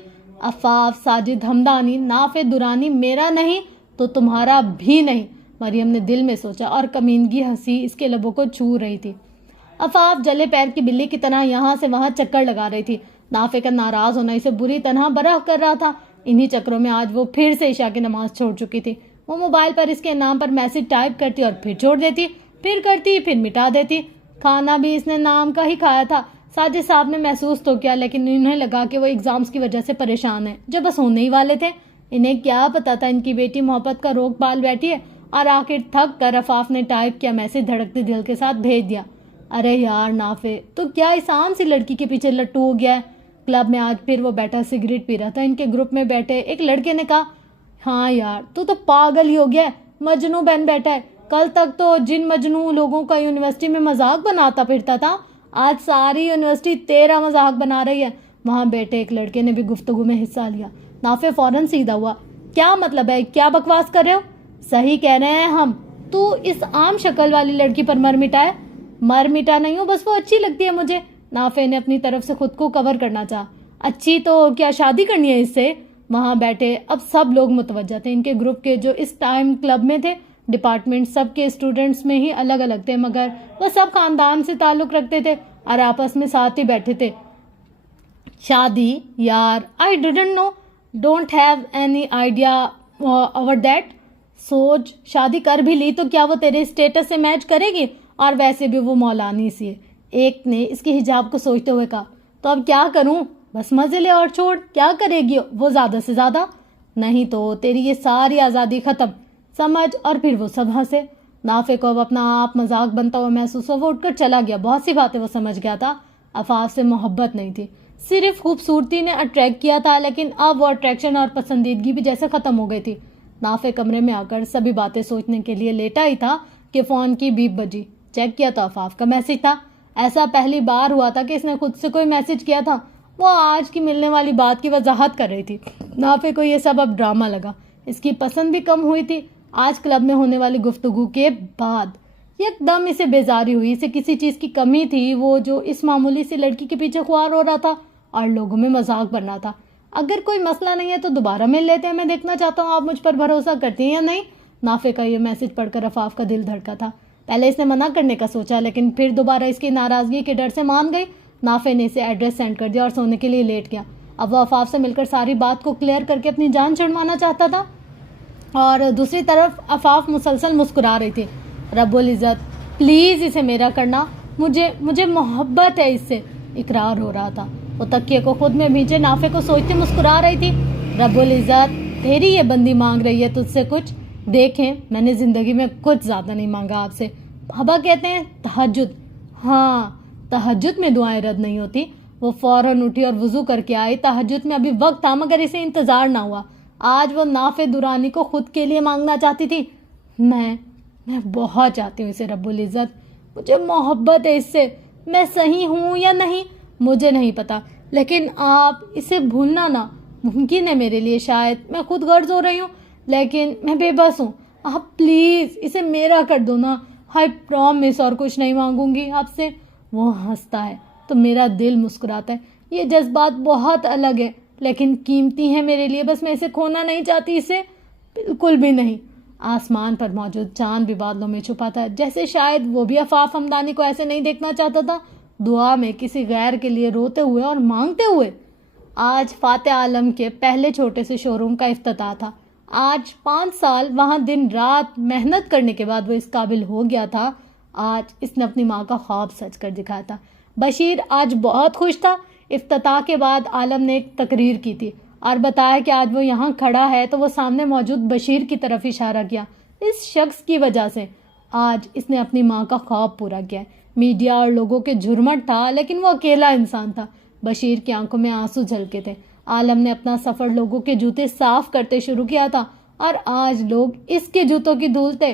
عفاف، ساجد ہمدانی، نافع درانی میرا نہیں تو تمہارا بھی نہیں، مریم نے دل میں سوچا، اور کمینگی ہنسی اس کے لبوں کو چھو رہی تھی۔ عفاف جلے پیر کی بلی کی طرح یہاں سے وہاں چکر لگا رہی تھی۔ نافع کا ناراض ہونا اسے بری طرح برہ کر رہا تھا۔ انہی چکروں میں آج وہ پھر سے عشاء کی نماز چھوڑ چکی تھی۔ وہ موبائل پر اس کے نام پر میسج ٹائپ کرتی اور پھر چھوڑ دیتی، پھر کرتی، پھر مٹا دیتی۔ کھانا بھی اس نے نام کا ہی کھایا تھا۔ ساجد صاحب نے محسوس تو کیا، لیکن انہیں لگا کہ وہ ایگزامز کی وجہ سے پریشان ہیں جو بس ہونے ہی والے تھے۔ انہیں کیا پتا تھا ان کی بیٹی محبت کا روک پال بیٹھی ہے، اور آخر تھک کر عفاف نے ٹائپ کیا میسج دھڑکتے دل کے ساتھ بھیج دیا۔ ارے یار نافع، تو کیا اس عام سی لڑکی کے پیچھے لٹو ہو گیا ہے؟ کلب میں آج پھر وہ بیٹھا سگریٹ پی رہا تھا۔ ان کے گروپ میں بیٹھے ایک لڑکے نے کہا، ہاں یار تو پاگل ہی ہو گیا ہے، مجنوں بن بیٹھا ہے۔ کل تک تو جن مجنوں لوگوں کا یونیورسٹی میں مذاق بناتا پھرتا تھا، آج ساری یونیورسٹی تیرا مذاق بنا رہی ہے۔ وہاں بیٹھے ایک لڑکے نے بھی گفتگو میں حصہ لیا۔ نافع فوراً سیدھا ہوا، کیا مطلب ہے؟ کیا بکواس کر رہے ہو؟ صحیح کہہ رہے ہیں ہم، تو اس عام شکل والی لڑکی پر مر مٹا ہے۔ مر مٹا نہیں ہوں، بس وہ اچھی لگتی ہے مجھے۔ نافع نے اپنی طرف سے خود کو کور کرنا چاہا۔ اچھی تو کیا شادی کرنی ہے اس سے؟ وہاں بیٹھے اب سب لوگ متوجہ تھے۔ ان کے گروپ کے جو اس ٹائم کلب میں تھے، ڈپارٹمنٹ سب کے اسٹوڈنٹس میں ہی الگ الگ تھے، مگر وہ سب خاندان سے تعلق رکھتے تھے اور آپس میں ساتھ ہی بیٹھے تھے۔ شادی یار، I didn't know, don't have any idea over that. سوچ، شادی کر بھی لی تو کیا وہ تیرے اسٹیٹس سے میچ کرے گی؟ اور ویسے بھی وہ مولانی سی ہے۔ ایک نے اس کے حجاب کو سوچتے ہوئے کہا، تو اب کیا کروں؟ بس مزے لے اور چھوڑ، کیا کرے گی وہ زیادہ سے زیادہ؟ نہیں تو تیری یہ ساری آزادی ختم، سمجھ؟ اور پھر وہ سب ہنسے۔ نافع کو اب اپنا آپ مذاق بنتا ہوا محسوس ہوا۔ وہ اٹھ کر چلا گیا۔ بہت سی باتیں وہ سمجھ گیا تھا۔ عفاف سے محبت نہیں تھی، صرف خوبصورتی نے اٹریکٹ کیا تھا، لیکن اب وہ اٹریکشن اور پسندیدگی بھی جیسے ختم ہو گئی تھی۔ نافع کمرے میں آ کر سبھی باتیں سوچنے کے لیے لیٹا ہی تھا کہ فون کی بیپ بجی۔ چیک کیا تو عفاف کا میسج تھا۔ ایسا پہلی بار ہوا تھا کہ اس نے خود سے کوئی میسج کیا تھا۔ وہ آج کی ملنے والی بات کی وضاحت کر رہی تھی۔ نافع کو یہ سب اب ڈرامہ لگا۔ اس کی پسند بھی کم ہوئی تھی۔ آج کلب میں ہونے والی گفتگو کے بعد یک دم اسے بیزاری ہوئی۔ اسے کسی چیز کی کمی تھی، وہ جو اس معمولی سی لڑکی کے پیچھے خوار ہو رہا تھا اور لوگوں میں مذاق بن رہا تھا۔ اگر کوئی مسئلہ نہیں ہے تو دوبارہ مل لیتے ہیں، میں دیکھنا چاہتا ہوں آپ مجھ پر بھروسہ کرتی ہیں یا نہیں۔ نافع کا یہ میسج پڑھ کر عفاف کا دل دھڑکا تھا۔ پہلے اس نے منع کرنے کا سوچا، لیکن پھر دوبارہ اس کی ناراضگی کے ڈر سے مان گئی۔ نافع نے اسے ایڈریس سینڈ کر دیا اور سونے کے لیے لیٹ گیا۔ اب وہ عفاف سے مل کر ساری بات کو کلیئر کر کے اپنی جان چھڑوانا چاہتا تھا، اور دوسری طرف عفاف مسلسل مسکرا رہی تھی۔ رب العزت پلیز اسے میرا کرنا، مجھے محبت ہے اس سے، اقرار ہو رہا تھا۔ وہ تکیے کو خود میں بھیجے نافع کو سوچتے مسکرا رہی تھی۔ رب العزت تیری یہ بندی مانگ رہی ہے تجھ سے کچھ، دیکھیں میں نے زندگی میں کچھ زیادہ نہیں مانگا آپ سے۔ بابا کہتے ہیں تہجد، ہاں تہجد میں دعائیں رد نہیں ہوتی۔ وہ فوراً اٹھی اور وضو کر کے آئی۔ تہجد میں ابھی وقت تھا، مگر اسے انتظار نہ ہوا۔ آج وہ نافع درانی کو خود کے لیے مانگنا چاہتی تھی۔ میں بہت چاہتی ہوں اسے رب العزت، مجھے محبت ہے اس سے۔ میں صحیح ہوں یا نہیں مجھے نہیں پتا، لیکن آپ اسے بھولنا نا ممکن ہے میرے لیے۔ شاید میں خود غرض ہو رہی ہوں، لیکن میں بے بس ہوں۔ آپ پلیز اسے میرا کر دو نا، آئی پرومس، اور کچھ نہیں مانگوں گی آپ سے۔ وہ ہنستا ہے تو میرا دل مسکراتا ہے۔ یہ جذبات بہت الگ ہے لیکن قیمتی ہیں میرے لیے، بس میں اسے کھونا نہیں چاہتی، اسے بالکل بھی نہیں۔ آسمان پر موجود چاند بھی بادلوں میں چھپا تھا، جیسے شاید وہ بھی عفاف ہمدانی کو ایسے نہیں دیکھنا چاہتا تھا، دعا میں کسی غیر کے لیے روتے ہوئے اور مانگتے ہوئے۔ آج فاتح عالم کے پہلے چھوٹے سے شو روم کا افتتاح تھا۔ آج 5 سال وہاں دن رات محنت کرنے کے بعد وہ اس قابل ہو گیا تھا۔ آج اس نے اپنی ماں کا خواب سچ کر دکھایا تھا۔ بشیر آج بہت خوش تھا۔ افتتاح کے بعد عالم نے ایک تقریر کی تھی اور بتایا کہ آج وہ یہاں کھڑا ہے تو وہ سامنے موجود بشیر کی طرف اشارہ کیا۔ اس شخص کی وجہ سے آج اس نے اپنی ماں کا خواب پورا کیا۔ میڈیا اور لوگوں کے جھرمٹ تھا، لیکن وہ اکیلا انسان تھا۔ بشیر کی آنکھوں میں آنسو جھلکے تھے عالم نے اپنا سفر لوگوں کے جوتے صاف کرتے شروع کیا تھا اور آج لوگ اس کے جوتوں کی دھول تھے۔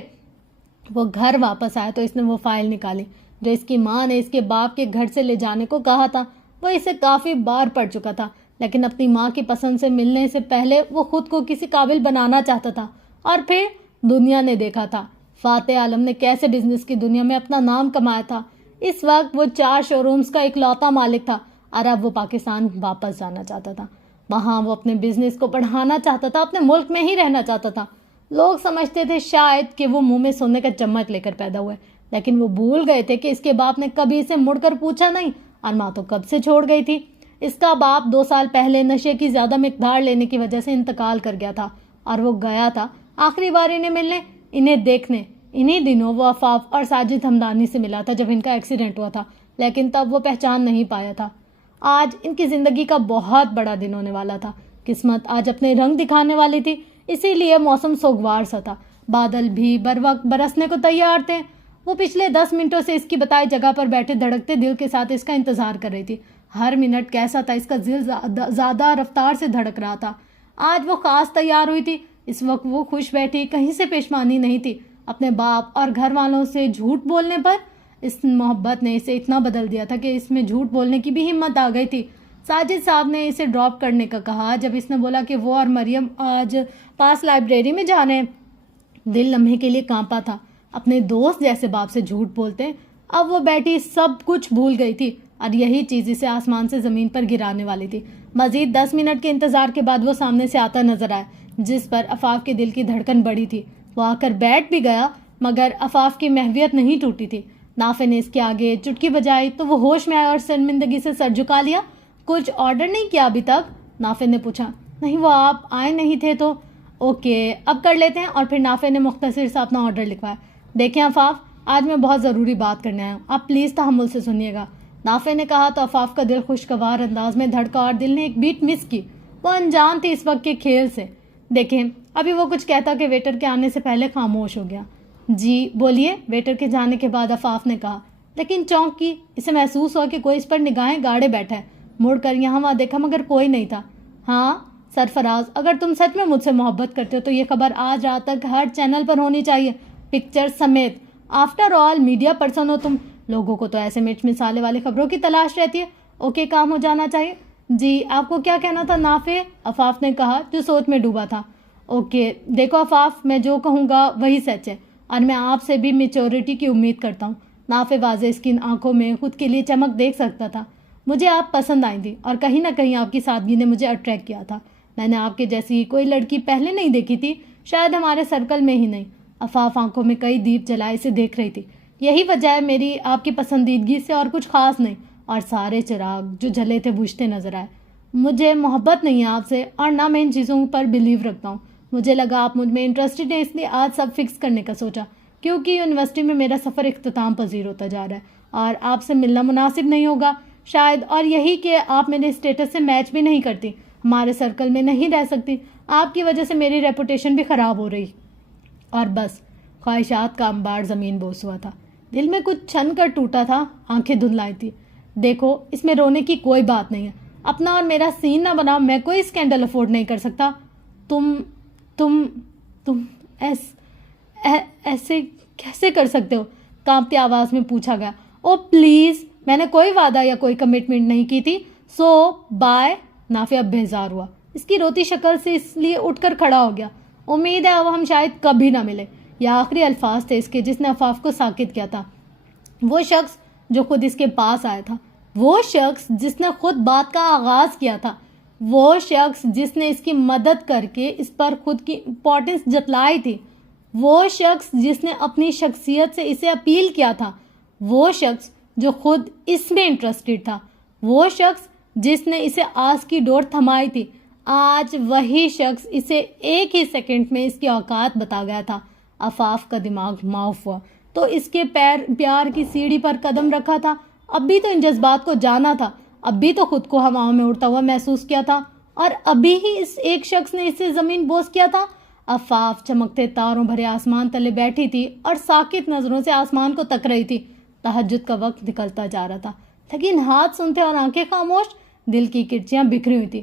وہ گھر واپس آیا تو اس نے وہ فائل نکالی جو اس کی ماں نے اس کے باپ کے گھر سے لے جانے کو کہا تھا۔ وہ اسے کافی بار پڑھ چکا تھا، لیکن اپنی ماں کی پسند سے ملنے سے پہلے وہ خود کو کسی قابل بنانا چاہتا تھا۔ اور پھر دنیا نے دیکھا تھا فاتح عالم نے کیسے بزنس کی دنیا میں اپنا نام کمایا تھا۔ اس وقت وہ 4 شو رومز کا اکلوتا مالک تھا اور اب وہ پاکستان واپس جانا چاہتا تھا۔ وہاں وہ اپنے بزنس کو بڑھانا چاہتا تھا، اپنے ملک میں ہی رہنا چاہتا تھا۔ لوگ سمجھتے تھے شاید کہ وہ منہ میں سونے کا چمچ لے کر پیدا ہوا ہے، لیکن وہ بھول گئے تھے کہ اس کے باپ نے کبھی اسے مڑ کر پوچھا نہیں اور ماں تو کب سے چھوڑ گئی تھی۔ اس کا باپ 2 سال پہلے نشے کی زیادہ مقدار لینے کی وجہ سے انتقال کر گیا تھا اور وہ گیا تھا آخری بار انہیں ملنے، انہیں دیکھنے۔ انہی دنوں وہ عفاف اور ساجد ہمدانی سے ملا تھا جب ان کا ایکسیڈنٹ ہوا تھا، لیکن تب وہ پہچان نہیں پایا تھا۔ آج ان کی زندگی کا بہت بڑا دن ہونے والا تھا۔ قسمت آج اپنے رنگ دکھانے والی تھی، اسی لیے موسم سوگوار سا تھا۔ بادل بھی بر وقت برسنے کو تیار تھے۔ وہ پچھلے 10 منٹوں سے اس کی بتائی جگہ پر بیٹھے دھڑکتے دل کے ساتھ اس کا انتظار کر رہی تھی۔ ہر منٹ کیسا تھا، اس کا دل زیادہ رفتار سے دھڑک رہا تھا۔ آج وہ خاص تیار ہوئی تھی، اس وقت وہ خوش بیٹھی، کہیں سے پشیمانی نہیں تھی۔ اپنے باپ اور گھر والوں سے جھوٹ بولنے پر اس محبت نے اسے اتنا بدل دیا تھا کہ اس میں جھوٹ بولنے کی بھی ہمت آ گئی تھی۔ ساجد صاحب نے اسے ڈراپ کرنے کا کہا جب اس نے بولا کہ وہ اور مریم آج پاس لائبریری میں جانے ہیں۔ دل لمحے کے لیے کانپا تھا، اپنے دوست جیسے باپ سے جھوٹ بولتے۔ اب وہ بیٹھی سب کچھ بھول گئی تھی اور یہی چیز اسے آسمان سے زمین پر گرانے والی تھی۔ مزید 10 منٹ کے انتظار کے بعد وہ سامنے سے آتا نظر آیا، جس پر عفاف کے دل کی دھڑکن بڑی تھی۔ وہ آ کر بیٹھ بھی گیا مگر عفاف کی محویت نہیں ٹوٹی تھی۔ نافع نے اس کے آگے چٹکی بجائی تو وہ ہوش میں آیا اور شرمندگی سے سر جھکا لیا۔ کچھ آرڈر نہیں کیا ابھی تک؟ نافع نے پوچھا۔ نہیں، وہ آپ آئے نہیں تھے تو اوکے اب کر لیتے ہیں۔ اور پھر نافع نے مختصر سا اپنا آرڈر لکھوایا۔ دیکھیں عفاف، آج میں بہت ضروری بات کرنے آیا ہوں، آپ پلیز تحمل سے سنیے گا، نافع نے کہا تو عفاف کا دل خوشگوار انداز میں دھڑکا اور دل نے ایک بیٹ مس کی۔ وہ انجان تھی اس وقت کے کھیل سے۔ دیکھیں، ابھی وہ کچھ کہتا کہ ویٹر کے آنے سے پہلے خاموش ہو گیا۔ جی بولیے، ویٹر کے جانے کے بعد عفاف نے کہا، لیکن چونک کی۔ اسے محسوس ہوا کہ کوئی اس پر نگاہیں گاڑے بیٹھا ہے۔ مڑ کر یہاں وہاں دیکھا مگر کوئی نہیں تھا۔ ہاں سرفراز، اگر تم سچ میں مجھ سے محبت کرتے ہو تو یہ خبر آج رات تک ہر چینل پر ہونی چاہیے، پکچر سمیت۔ After all media person who تم، لوگوں کو تو ایسے مرچ مسالے والی خبروں کی تلاش رہتی ہے۔ اوکے، کام ہو جانا چاہیے۔ جی آپ کو کیا کہنا تھا نافع؟ عفاف نے کہا جو سوچ میں ڈوبا تھا۔ اوکے دیکھو عفاف، میں جو کہوں گا وہی سچ ہے اور میں آپ سے بھی میچورٹی کی امید کرتا ہوں۔ نافع واضح اس کی آنکھوں میں خود کے لیے چمک دیکھ سکتا تھا۔ مجھے آپ پسند آئی تھی اور کہیں نہ کہیں آپ کی سادگی نے مجھے اٹریکٹ کیا تھا۔ میں نے آپ کے جیسی کوئی لڑکی پہلے نہیں دیکھی تھی، شاید ہمارے سرکل میں ہی نہیں۔ عفاف آنکھوں میں کئی دیپ جلائے سے دیکھ رہی تھی۔ یہی وجہ ہے میری آپ کی پسندیدگی سے، اور کچھ خاص نہیں۔ اور سارے چراغ جو جلے تھے بجھتے نظر آئے۔ مجھے محبت نہیں ہے آپ سے اور نہ میں ان چیزوں پر بلیو رکھتا ہوں۔ مجھے لگا آپ مجھ میں انٹرسٹڈ ہیں، اس لیے آج سب فکس کرنے کا سوچا، کیونکہ یونیورسٹی میں میرا سفر اختتام پذیر ہوتا جا رہا ہے اور آپ سے ملنا مناسب نہیں ہوگا شاید، اور یہی کہ آپ میرے اسٹیٹس سے میچ بھی نہیں کرتی، ہمارے سرکل میں نہیں رہ سکتی۔ آپ کی وجہ سے میری ریپوٹیشن بھی خراب ہو رہی۔ اور بس خواہشات کا انبار زمین بوس ہوا تھا۔ دل میں کچھ چھن کر ٹوٹا تھا، آنکھیں دھندلائی تھی۔ دیکھو اس میں رونے کی کوئی بات نہیں ہے، اپنا اور میرا سین نہ بنا، میں کوئی اسکینڈل افورڈ نہیں کر سکتا۔ تم ایسے کیسے کر سکتے ہو؟ کانپتی آواز میں پوچھا گیا۔ او پلیز، میں نے کوئی وعدہ یا کوئی کمٹمنٹ نہیں کی تھی، سو بائے۔ نافع اب بیزار ہوا، اس کی روتی شکل سے اس لیے اٹھ کر کھڑا ہو گیا۔ امید ہے اب ہم شاید کبھی نہ ملے، یہ آخری الفاظ تھے اس کے جس نے عفاف کو ساکت کیا تھا۔ وہ شخص جو خود اس کے پاس آیا تھا، وہ شخص جس نے خود بات کا آغاز کیا تھا، وہ شخص جس نے اس کی مدد کر کے اس پر خود کی امپورٹنس جتلائی تھی، وہ شخص جس نے اپنی شخصیت سے اسے اپیل کیا تھا، وہ شخص جو خود اس میں انٹرسٹڈ تھا، وہ شخص جس نے اسے آس کی ڈور تھمائی تھی، آج وہی شخص اسے ایک ہی سیکنڈ میں اس کی اوقات بتا گیا تھا۔ عفاف کا دماغ معاف ہوا تو اس کے پیار کی سیڑھی پر قدم رکھا تھا۔ اب بھی تو ان جذبات کو جانا تھا، اب بھی تو خود کو ہواؤں میں اڑتا ہوا محسوس کیا تھا، اور ابھی ہی اس ایک شخص نے اسے زمین بوس کیا تھا۔ عفاف چمکتے تاروں بھرے آسمان تلے بیٹھی تھی اور ساکت نظروں سے آسمان کو تک رہی تھی۔ تہجد کا وقت نکلتا جا رہا تھا، لیکن ہاتھ سنتے اور آنکھیں خاموش، دل کی کرچیاں بکھری ہوئی تھی۔